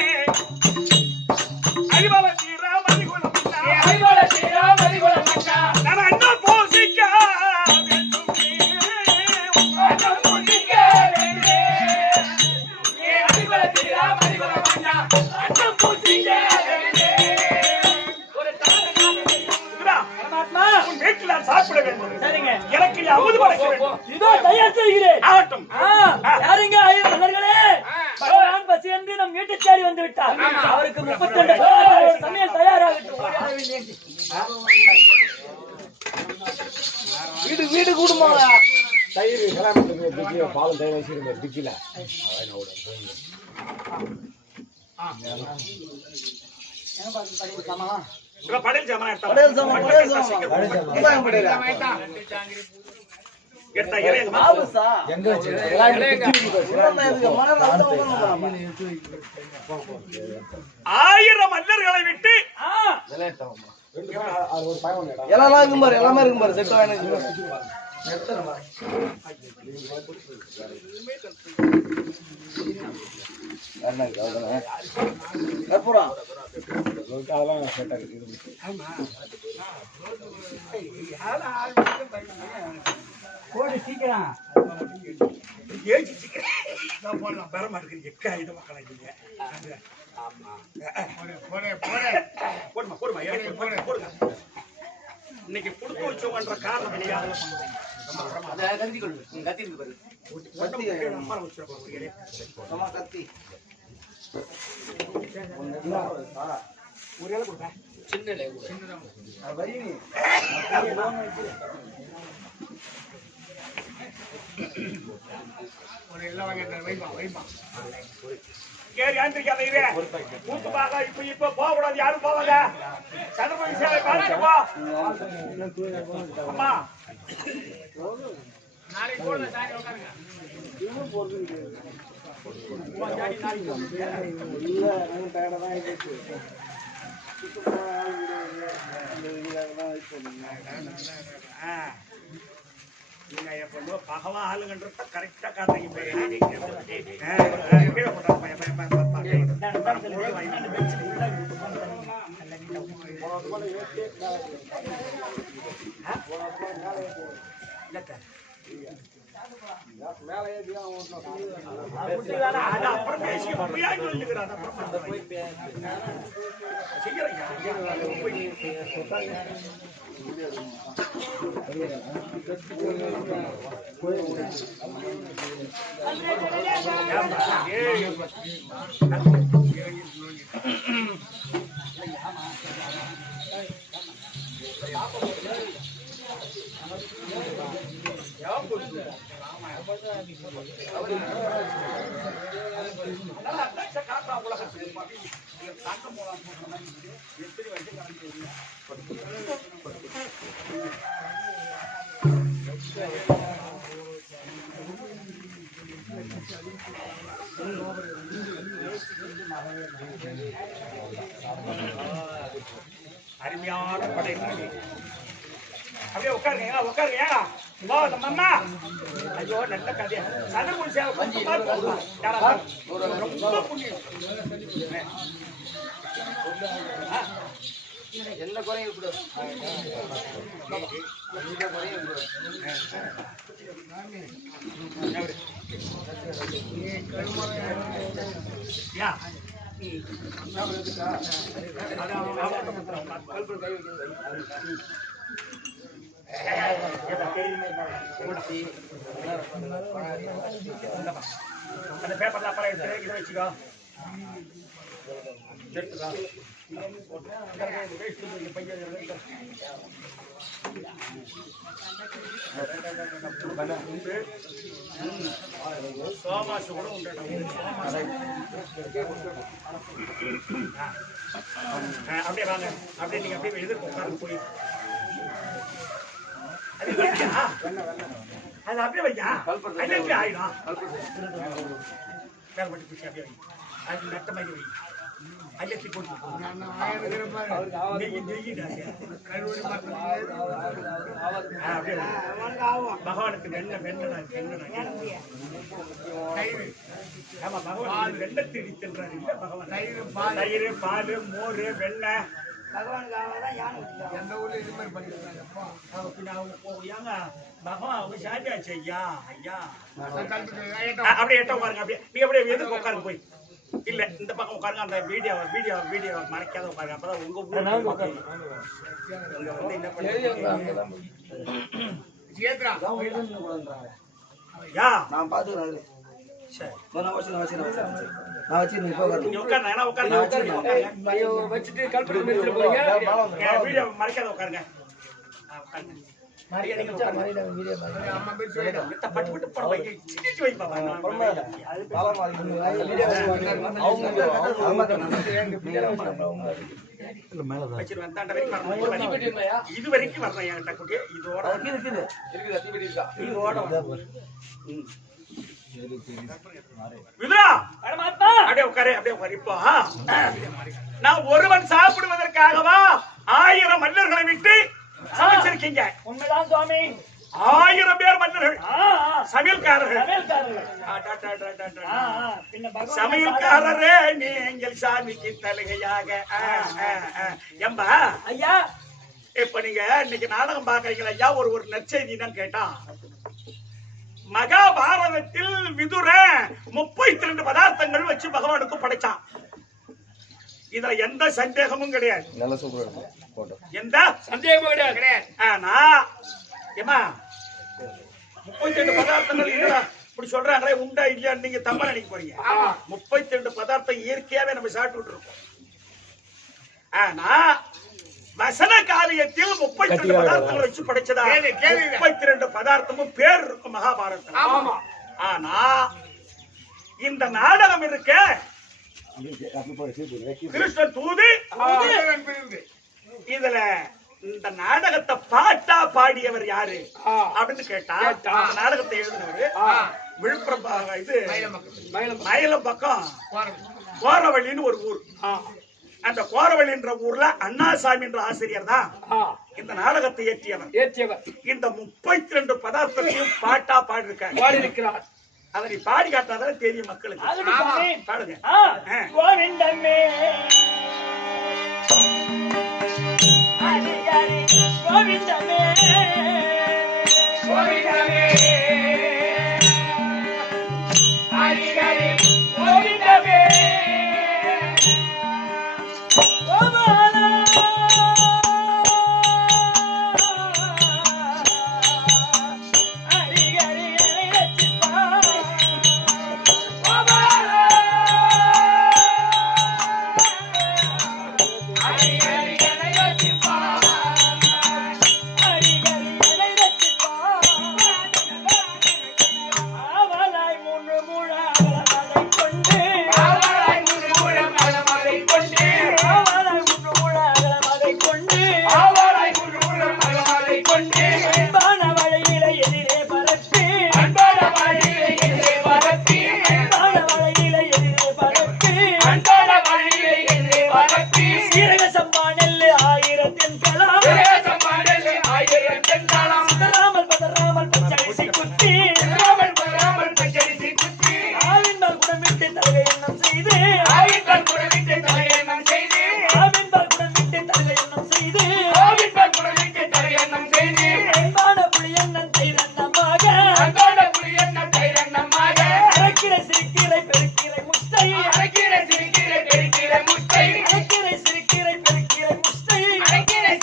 அறிவாள தீரா மதிகுலம் நான் என்ன பூசிக்க வீட்டில் சாப்பிட வேண்டும். சரிங்க எனக்கு நீ அமுது படைக்க வேண்டும். இதோ தயார் செய்கிறேன். ஆகட்டும். யாருங்க ஐயர் மலர்களே, பகவான் பசி என்று நம் வீட்டு தேடி வந்து விட்டார். அவருக்கு 32 சமையல் தயாராகட்டும். வீடு வீடு கூடுமாடா. இவ படையல் சாமான் எடுத்தா. படையல் சாமான், படையல் சாமான். வெங்காயம் படையலா? எடுத்தா இறையம்மா. ஆவுசா? உடனே இதுக்கு மகன் வந்து உடனே போறாமா? 1000 மன்னர்களை விட்டு எல்லாம் இருக்கும் பாரு, எல்லாமே இருக்கும் பாரு. செட் வாங்கி கற்பூரம் கோடி சீக்கிரம் ஏச்சி சிக்கன் நான் போடலாம். பெற மாட்டேங்குது. எக்கா இது மக்கள் ஆகிட்டீங்க. போடுமா போடுமா போடுங்க. இன்னைக்கு கொடுத்து வச்சோம்ன்ற காரணம் கிடையாது. கத்தி ஒரு இலை கொடுப்பேன். ஒரு எல்லாம் வாங்க வைமா கேரி ஆண்டிருக்காத இரு. கூத்து பாக இப்ப போக கூடாது. யாரும் போவாங்க. சதுரபதி சேவை காலத்து போ. அம்மா நாளைக்கு போடுங்க. சாயங்காலம் உட்காருங்க. நீங்க எப்போ பகவா ஆளுங்கன்றத கரெக்டா காட்டுறீங்க. கீழே போட்டா அப்புறம் அருமையான படை. அப்படியே உட்காருங்க உட்காருங்க. அம்மா ஐயோ நல்ல கதை. சதுரபதி சேவை ரொம்ப புண்ணியம். என்ன குறையும் இப்படி அந்த பேப்பர்ல அப்புறம் இதை வச்சுக்கோ. சோமாசு கூட உண்டு. அப்படியே வாங்க, அப்படியே நீங்க அப்படியே எதிர்ப்பு உட்கார்ந்து போய் அது அப்படியே வையா, அது எப்படி ஆயிடும்? வேலை மட்டும் பிடிச்சி அப்படியே வை, அது நட்ட மாதிரி வை, ஐயத்தி போட்டு பகவானுக்கு ஆமா, பகவான் வெள்ளத்தை இடிக்கின்றார் இல்ல பகவான். தயிர், பால், மோர், வெண்ணெய் பகவான் அவங்க சாமியாச்சு. ஐயா ஐயா அப்படியே எட்ட உட்காருங்க, அப்படியே நீங்க அப்படியே எதுக்கு உட்காருங்க போய். இல்ல இந்த பக்கம் உட்காருங்க, அந்த வீடியோ மறைக்காத உட்காருங்க. அப்பதான் உங்க ஊர் வந்து என்ன பண்ணுறீங்க? நான் பாத்துக்கிறேன். வச்சுட்டு கல்பனை பேசிட்டு போறீங்க. வீடியோ மறைக்காத உட்காருங்க. இது வரைக்கும் வரணும் என்கிட்ட குட்டி. இதோட அப்படியே உட்காரு, அப்படியே உட்காரு. இப்போ நான் ஒருவன் சாப்பிடுவதற்காகவா 1000 மன்னர்களை விட்டு சமைச்சிருக்கீங்க? உண்மைதான் சுவாமி. 1000 பேர் மன்னர்கள், சமையல்காரர்கள். சமையல்காரரே நீங்கள் சாமிக்கு தலகையாக. எம்பா ஐயா, இப்ப நீங்க இன்னைக்கு நாடகம் பாக்குறீங்களா ஐயா? ஒரு நற்செய்தி தான் கேட்டான். மகாபாரதத்தில் விதுர 32 பதார்த்தங்கள் வச்சு பகவானுக்கு படைச்சான். இதுல எந்த சந்தேகமும் கிடையாது. எந்த சந்தேகமும் கிடையாது. ஆனா ஏமா 32 பதார்த்தங்கள் இல்ல இப்படி சொல்றாங்களே, உண்டா இல்லையா? நீங்க தப்பா நினைக்க போறீங்க. 32 பதார்த்தம் இயற்கையாவே நம்ம சாப்பிட்டு இருக்கோம். ஆனா வசன காரியத்தில் 32 பதார்த்தங்கள் வச்சு படைச்சதா? 32 பதார்த்தமும் பேர் இருக்கும் மகாபாரதத்துல. ஆனா இந்த நாடகம் இருக்க கிருஷ்ண தூது, இதுல இந்த நாடகத்தை பாட்டா பாடியவர் யாரு அப்படின்னு கேட்டா, நாடகத்தை எழுதினவரு விழுப்புரம் இது மயிலம் பக்கம் கோரவள்ளின்னு ஒரு ஊர். அந்த கோரவள்ளின்ற ஊர்ல அண்ணாசாமி என்ற ஆசிரியர் தான் இந்த நாடகத்தை இயற்றியவர். இந்த 32 பதார்த்தத்தையும் பாட்டா பாடியிருக்கிறார். அதை நீ பாடி காட்டாதான் தெரியும் மக்களுக்கு. பாடுங்க. கோவிந்தமே கோவிந்தமே கோவிந்தமே கோவிந்தமே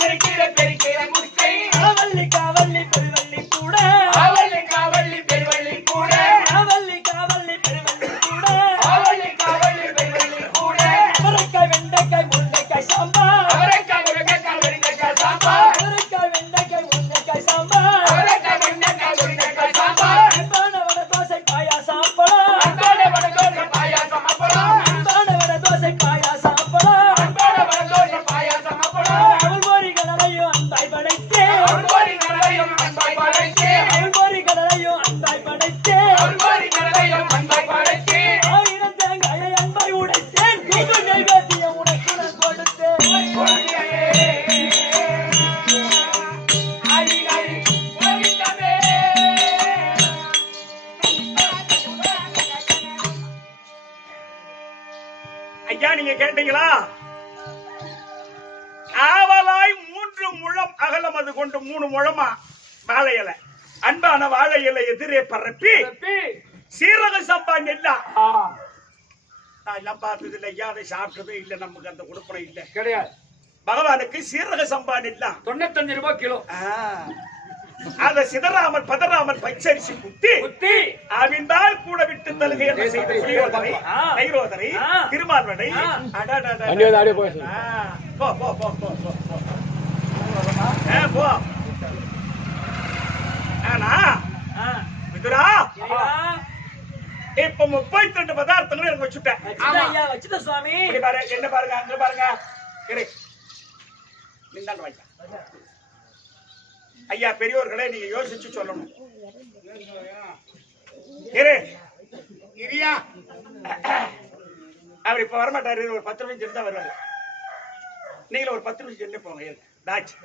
சிறுகீரை கோலாய் 3 முழம் அகலம் அது கொண்டு 3 முழமா வாழை இலை. அன்பான வாழை இலை எதிரே பரப்பி சீரக சம்பா நெல்லா. நான் எல்லாம் பார்த்தது இல்லை, ஐயா அதை சாப்பிட்டதே இல்லை, நமக்கு அந்த கொடுப்பனை இல்லை கிடையாது. பகவானுக்கு சீரக சம்பா நெல்லா 95 ரூபாய் கிலோ. அத சிதறாமல் பதறாமல் பச்சரிசி குத்தி அவிந்தால் கூட விட்டு தருகை என்று செய்த புலியோதரை, கைரோதரை, திருமால்வடை. போ போ போ போ போ போ. ஆனா விதுரா இப்ப 32 பதார்த்தங்கள் எனக்கு வச்சுட்டேன். வச்சுட்ட சுவாமி. பாருங்க, என்ன பாருங்க, அங்க பாருங்க. நின்றாங்க வைக்க. ஐயா பெரியோர்களே, நீங்க யோசிச்சு சொல்லணும். அவர் இப்ப வரமாட்டாரு, ஒரு 10 நிமிஷம் தான் வருவாரு. நீங்களும் ஒரு 10 நிமிஷம் என்ன போங்க,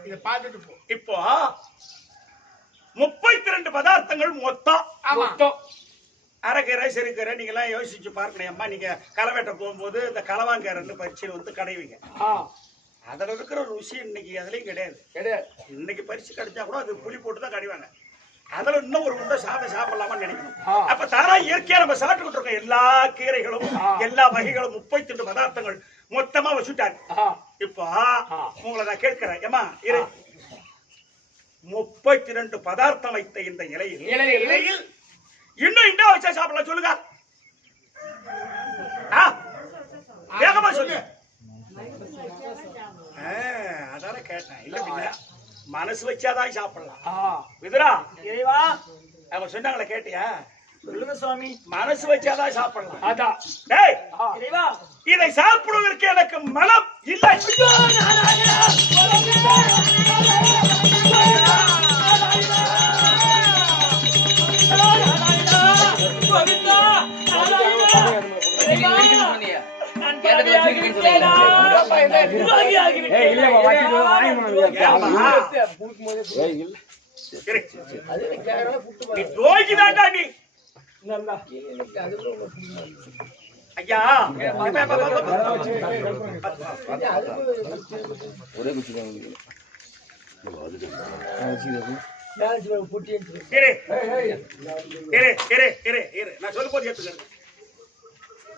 இதை பார்த்துட்டு போ. இப்போ 32 பதார்த்தங்கள் மொத்தம். அரைக்கரை சிறுக்கரை நீங்க எல்லாம் யோசிச்சு பார்க்கணும். அம்மா நீங்க களவேட்ட போகும்போது இந்த களவாங்கரைன்னு பறிச்சு வந்து கடைவீங்க. அதுல இருக்கிற ருசி இன்னைக்கு அதுலயும் கிடையாது. இன்னைக்கு பறிச்சு கிடைச்சா கூட அது புளி போட்டு தான் கடைவாங்க. அதுல இன்னும் ஒரு முட்டை சாப்பிடலாமா நினைக்கணும். அப்ப தாரா இயற்கையா நம்ம சாப்பிட்டுக்கிட்டு இருக்கோம். எல்லா கீரைகளும் எல்லா வகைகளும் 32 பதார்த்தங்கள் மொத்தமா வச்சுட்டாரு. இப்போ உங்களை நான் கேட்கிறேன், ஏமா 32 பதார்த்தம் வைத்த இந்த இலையில் இன்னும் என்ன வச்சா சாப்பிடலாம் சொல்லுங்க. வேகமா சொல்லு. அதான கேட்டேன். இல்ல மனசு வச்சாதான் சாப்பிடலாம். விதுரா இறைவா அவங்க சொன்னாங்களே கேட்டியா? சொல்லுங்க சுவாமி. மனசு வச்சாதான் சாப்பிடலாம். அதான். டேய் இறைவா, இதை சாப்பிடுவதற்கு எனக்கு மனம் இல்லை. ஐயா நான் சொல்ல போது ஏத்துக்க,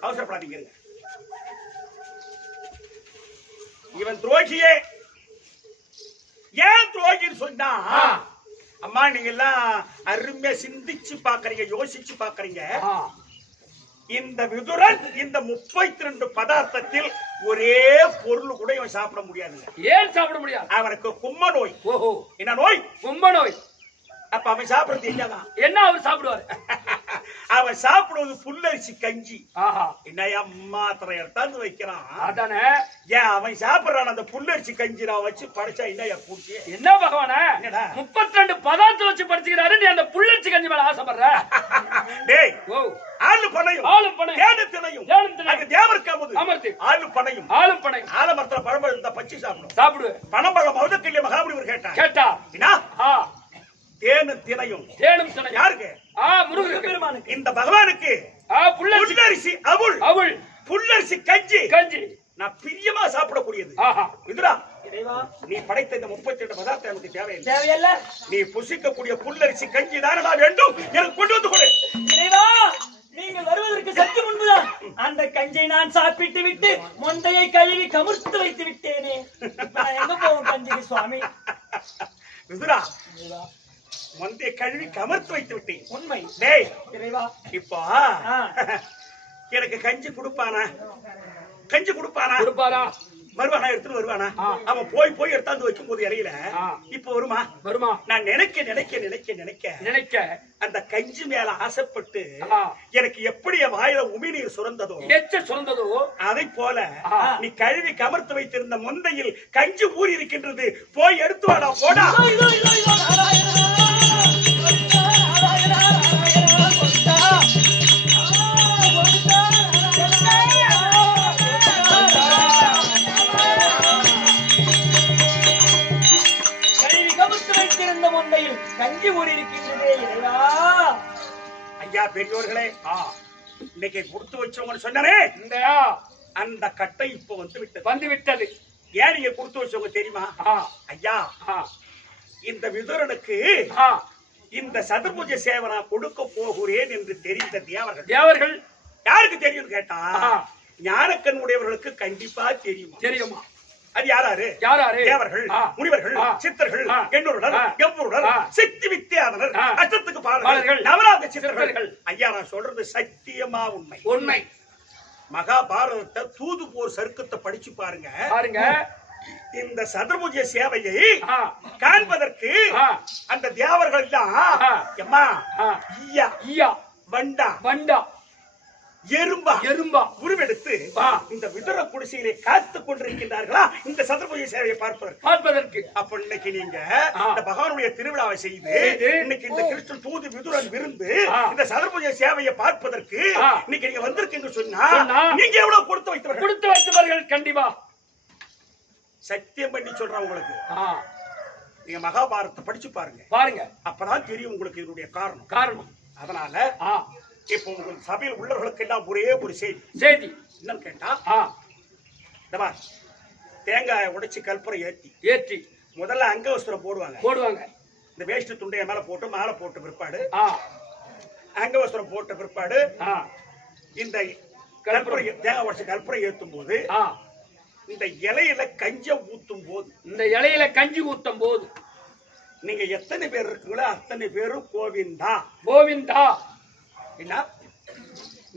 அவசரப்படாதீங்க. இவன் துரோகியே. ஏன் துரோகின்னு சொன்னா, அம்மா நீங்க எல்லாம் அருமையா சிந்திச்சு பாக்குறீங்க, யோசிச்சு பாக்குறீங்க. இந்த விதுரன் இந்த 32 பதார்த்தத்தில் ஒரே பொருள் கூட இவன் சாப்பிட முடியாதுங்க. ஏன் சாப்பிட முடியாது? அவனுக்கு கும்ம நோய். ஓஹோ, என்ன நோய்? கும்ப நோய். அப்ப அவன் சாப்பிடுறது என்னதான்? என்ன அவர் சாப்பிடுவார்? அவன் சாப்பிடுவது புல்லரிசி கஞ்சி. ஆஹா, என்னையா மாத்திரை எடுத்தாந்து வைக்கிறான். அதானே. ஏன் அவன் சாப்பிடுறான் அந்த புல்லரிசி கஞ்சி நான் வச்சு படைச்சா என்னையா பூச்சி? என்ன பகவானே, 32 பதார்த்தம் வச்சு படிச்சுக்கிறாரு, நீ அந்த புல்லரிசி கஞ்சி மேல ஆசைப்படுற? டேய், ஓ, ஆளு பனையும் தேனு தினையும் அது தேவருக்கு அமுது. ஆளு பனையும் ஆலமரத்துல பழம்பழம் இருந்தா பச்சி சாப்பிடு. பனம்பழம் மௌதக்கில்ல மகாபலிவர் கேட்டா என்ன? தேனு தினையும் யாருக்கு? முருகனுக்கு. இந்த பகவானுக்கு புல்லரிசி அவுள் புல்லரிசி கஞ்சி நான் பிரியமா சாப்பிடக்கூடியது. இதுடா நீ படைத்த இந்த 32 பதார்த்தம் எனக்கு தேவையில்லை. நீ புசிக்கக்கூடிய புல்லரிசி கஞ்சி தானடா வேண்டும், எனக்கு கொண்டு வந்து கொடு. நீங்கள் வருவதற்கு சற்று முன்புதான் அந்த கஞ்சை நான் சாப்பிட்டு விட்டு மொண்டையை கழுவி கமுர்த்து வைத்து விட்டேனே. எங்க போவோம் கஞ்சிக்கு சுவாமி? விதுரா மொண்டையை கழுவி கமர்த்து வைத்து விட்டேன். உண்மை. டேய் இறைவா, இப்போ எனக்கு கஞ்சி கொடுப்பானா? வருவானா? எடுத்துட்டு வருவானா? அவன் போய் எடுத்தாந்து வைக்கும் போது இறையில இப்ப வருமா? நான் நினைக்க அந்த கஞ்சி மேல ஆசைப்பட்டு எனக்கு எப்படி வாயில உமிநீர் சுரந்ததோ அதை போல நீ கழுவி கமர்த்து வைத்திருந்த முந்தையில் கஞ்சி ஊறி இருக்கின்றது. போய் எடுத்து வாடா, போடா. கஞ்சி ஊறி இருக்கின்றதே இறைவா. ஐயா பெரியோர்களே, இன்னைக்கு கொடுத்து வச்சவங்க சொன்னே அந்த கட்டை இப்ப வந்து விட்டது. ஏன் நீங்க கொடுத்து வச்சவங்க தெரியுமா? ஐயா, இந்த விதுரனுக்கு இந்த சதுர்புஜ சேவை நான் கொடுக்க போகிறேன் என்று தெரிந்த தேவர்கள் யாருக்கு தெரியும் கேட்டா, ஞானக்கண் உடையவர்களுக்கு கண்டிப்பா தெரியுமா? அது யாராரு? தேவர்கள், முனிவர்கள், சித்தர்கள், எண்ணூருடர், எவ்வூருடர், சக்தி வித்தியாதனர், அஷ்டத்துக்கு பாடல்கள், நவராத்திரி சித்தர்கள். ஐயா, நான் சொல்றது சத்தியமா உண்மை. மகாபாரதத்தை தூது போர் சருக்கத்தை படிச்சு பாருங்க. இந்த சதுர்புஜ சேவையை காண்பதற்கு அந்த தேவர்கள் தான் எம்மா ஈயா வண்டா எறும்பா உருவெடுத்து இந்த விதுர குடிசையிலே காத்துக் கொண்டிருக்கின்றார்களா இந்த சதுர்புஜ சேவையை பார்ப்பதற்கு. அப்ப இன்னைக்கு நீங்க இந்த பகவானுடைய திருவிழாவை செய்து இன்னைக்கு இந்த கிருஷ்ணன் தூது விதுரன் விருந்து இந்த சதுர்புஜ சேவையை பார்ப்பதற்கு இன்னைக்கு நீங்க வந்திருக்கீங்க சொன்னா நீங்க எவ்வளவு கொடுத்து வைத்தவர்கள்? கண்டிப்பா சத்தியம் பண்ணி சொல்றேன் உங்களுக்கு. நீங்க மகாபாரதத்தை படிச்சு பாருங்க. அப்பதான் தெரியும் உங்களுக்கு இதனுடைய காரணம். அதனால இப்போ உங்க சபையில் உள்ளவர்களுக்கு எல்லாம் ஒரே ஒரு செய்தி என்னன்னு கேட்டா, தேங்காய் உடைச்சு கற்பூரம் ஏற்றி முதல்ல அங்கவஸ்திரம் போடுவாங்க. இந்த வேஷ்டி துண்டைய மேல போட்டு மாலை போட்ட பிற்பாடு அங்கவஸ்திரம் போட்ட பிற்பாடு இந்த கற்பூரம் தேங்காய் உடைச்சு கற்பூரம் ஏற்றும் போது இந்த இலையில கஞ்சி ஊத்தும் போது நீங்க எத்தனை பேர் இருக்குங்களோ அத்தனை பேரும் கோவிந்தா. என்ன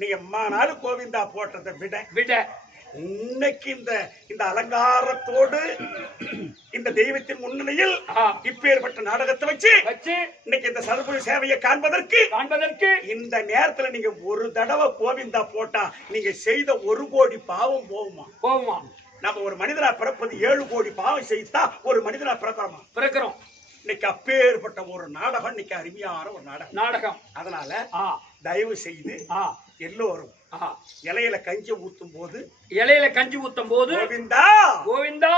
நீங்க நாலு கோவிந்தா போட்டதை விட இன்னைக்கு இந்த அலங்காரத்தோடு இந்த தெய்வத்தின் முன்னிலையில் இப்பேற்பட்ட நாடகத்தை வச்சு இன்னைக்கு இந்த சதுர்புஜ சேவையை காண்பதற்கு இந்த நேரத்துல நீங்க ஒரு தடவை கோவிந்தா போட்டா நீங்க செய்த 1 கோடி பாவம் போகுமா? நம்ம ஒரு மனிதனா பிறப்பது 7 கோடி பாவம் செய்தா ஒரு மனிதனா பிறக்கிறோம். இன்னைக்கு அப்பேற்பட்ட ஒரு நாடகம், இன்னைக்கு அருமையான ஒரு நாடகம். அதனால தயவு செய்து எல்லோரும் இலையில கஞ்சி ஊத்தும் போது கோவிந்தா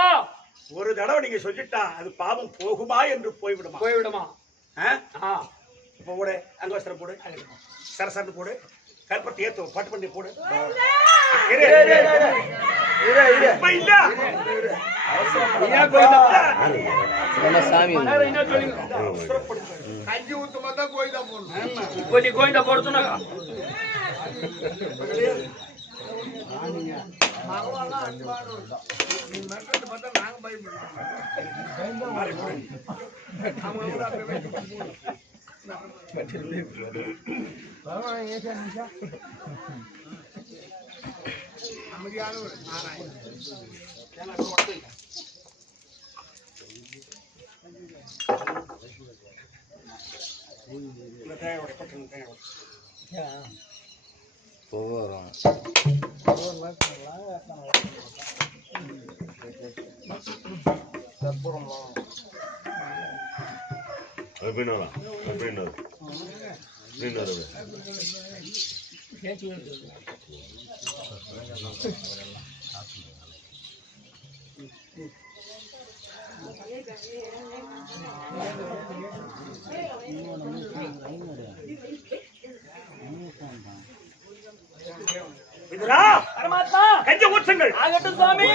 ஒரு தடவை நீங்க சொல்லிட்டா அது பாவம் போகுமா என்று போய்விடுமா? இப்ப போடு, அங்கவஸ்திரம் போடு, சரசரன்னு போடு, கற்பூரத்தை ஏத்து பட்டு பண்ணி போடு. கஞ்சி ஊத்து மட்டும் கோயிலா போடணும். கோயிலா போட சொன்னாங்க. நாங்க பயன்படுறோம். அமைதியான ஒரு பரமாத்மா கஞ்ச ஊற்றுங்கள். ஆகட்டும் சுவாமி.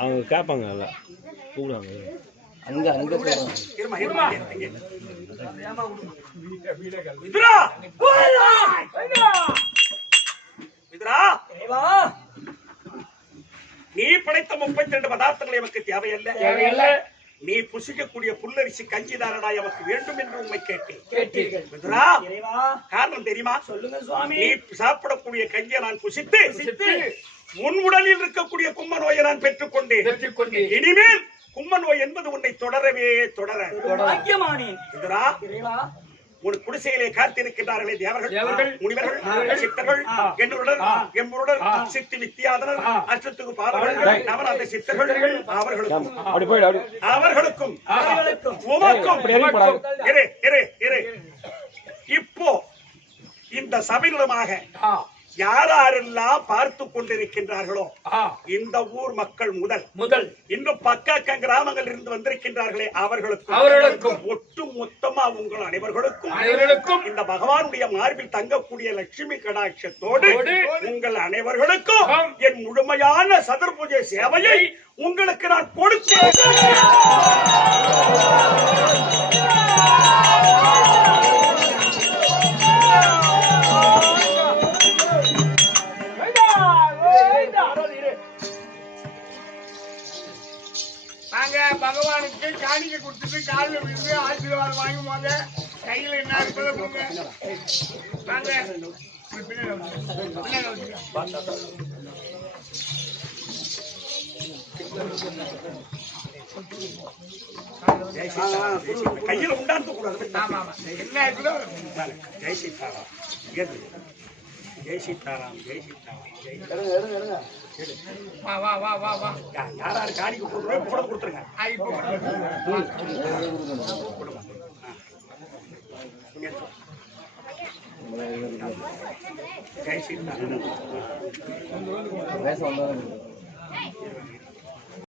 அவங்க கேட்பாங்க கூப்பிடுவாங்க. அங்க அங்க சொல்றேன். இருமா இருமா இங்க. விதுரா விதுரா தேவா நீ படைத்த 32 பதார்த்தங்கள் எமக்கு தேவையல்ல. தேவையில்லை. நீ புசிக்கக்கூடிய புல்லரிசி கஞ்சிதாரடா எமக்கு வேண்டும் என்று உண்மை கேட்டேன். கேட்டீர்கள். விதுரா இறைவா காரணம் தெரியுமா? சொல்லுங்க சுவாமி. நீ சாப்பிடக்கூடிய கஞ்சியை நான் புசித்து புசித்து உன் உடலில் இருக்கக்கூடிய கும்ப நோயை நான் பெற்றுக்கொண்டேன். பெற்றுக்கொண்டேன். இனிமேல் கும்ப நோய் என்பது உன்னை தொடரவே தொடர. பாக்கியமானேன். விதுரா இறைவா உன் குடிசையிலே காத்திருக்கின்றார்களே தேவர்கள், தேவர்கள், முனிவர்கள், சித்தர்கள், எண்ணுருடர், எம்புருடர், சித்தி வித்தியாதனர், அச்சத்துக்கு பாதர்கள், நவராத சித்தர்கள், அவர்களுக்கும் அவர்களுக்கும் உமக்கும் இரு இரு இரு. இப்போ இந்த சபையிலுமாக யாரெல்லாம் பார்த்து கொண்டிருக்கின்றார்களோ இந்த ஊர் மக்கள் முதல் இன்னும் பக்க கிராமங்கள் இருந்து வந்திருக்கின்றார்களே அவர்களுக்கும் ஒட்டு மொத்தமா உங்கள் அனைவர்களுக்கும் இந்த பகவானுடைய மார்பில் தங்கக்கூடிய லட்சுமி கடாட்சத்தோடு உங்கள் அனைவர்களுக்கும் என் முழுமையான சதுர்பூஜை சேவையை உங்களுக்கு நான் கொடுத்தேன். நாங்க பகவானுக்கு காணிக்கை கொடுத்துட்டு காலில் விழுந்து ஆசீர்வாதம் வாங்கி போத கையில என்ன இருப்பதை கொடுங்க. நாங்க கையில உண்டாந்து கூடாது. என்ன இருக்குதோ ஜெய் சீதாராம், ஜெய் சீதாராம், ஜெய் சீதாராம், ஜெய் எடுங்க எடுங்க வா வா வா வா வா. யாராரு காணிக்கை கொடுக்குறோம் கூட கொடுத்துருங்க. இப்போ ஜெய் சீதாராம். பேச வந்தாங்க.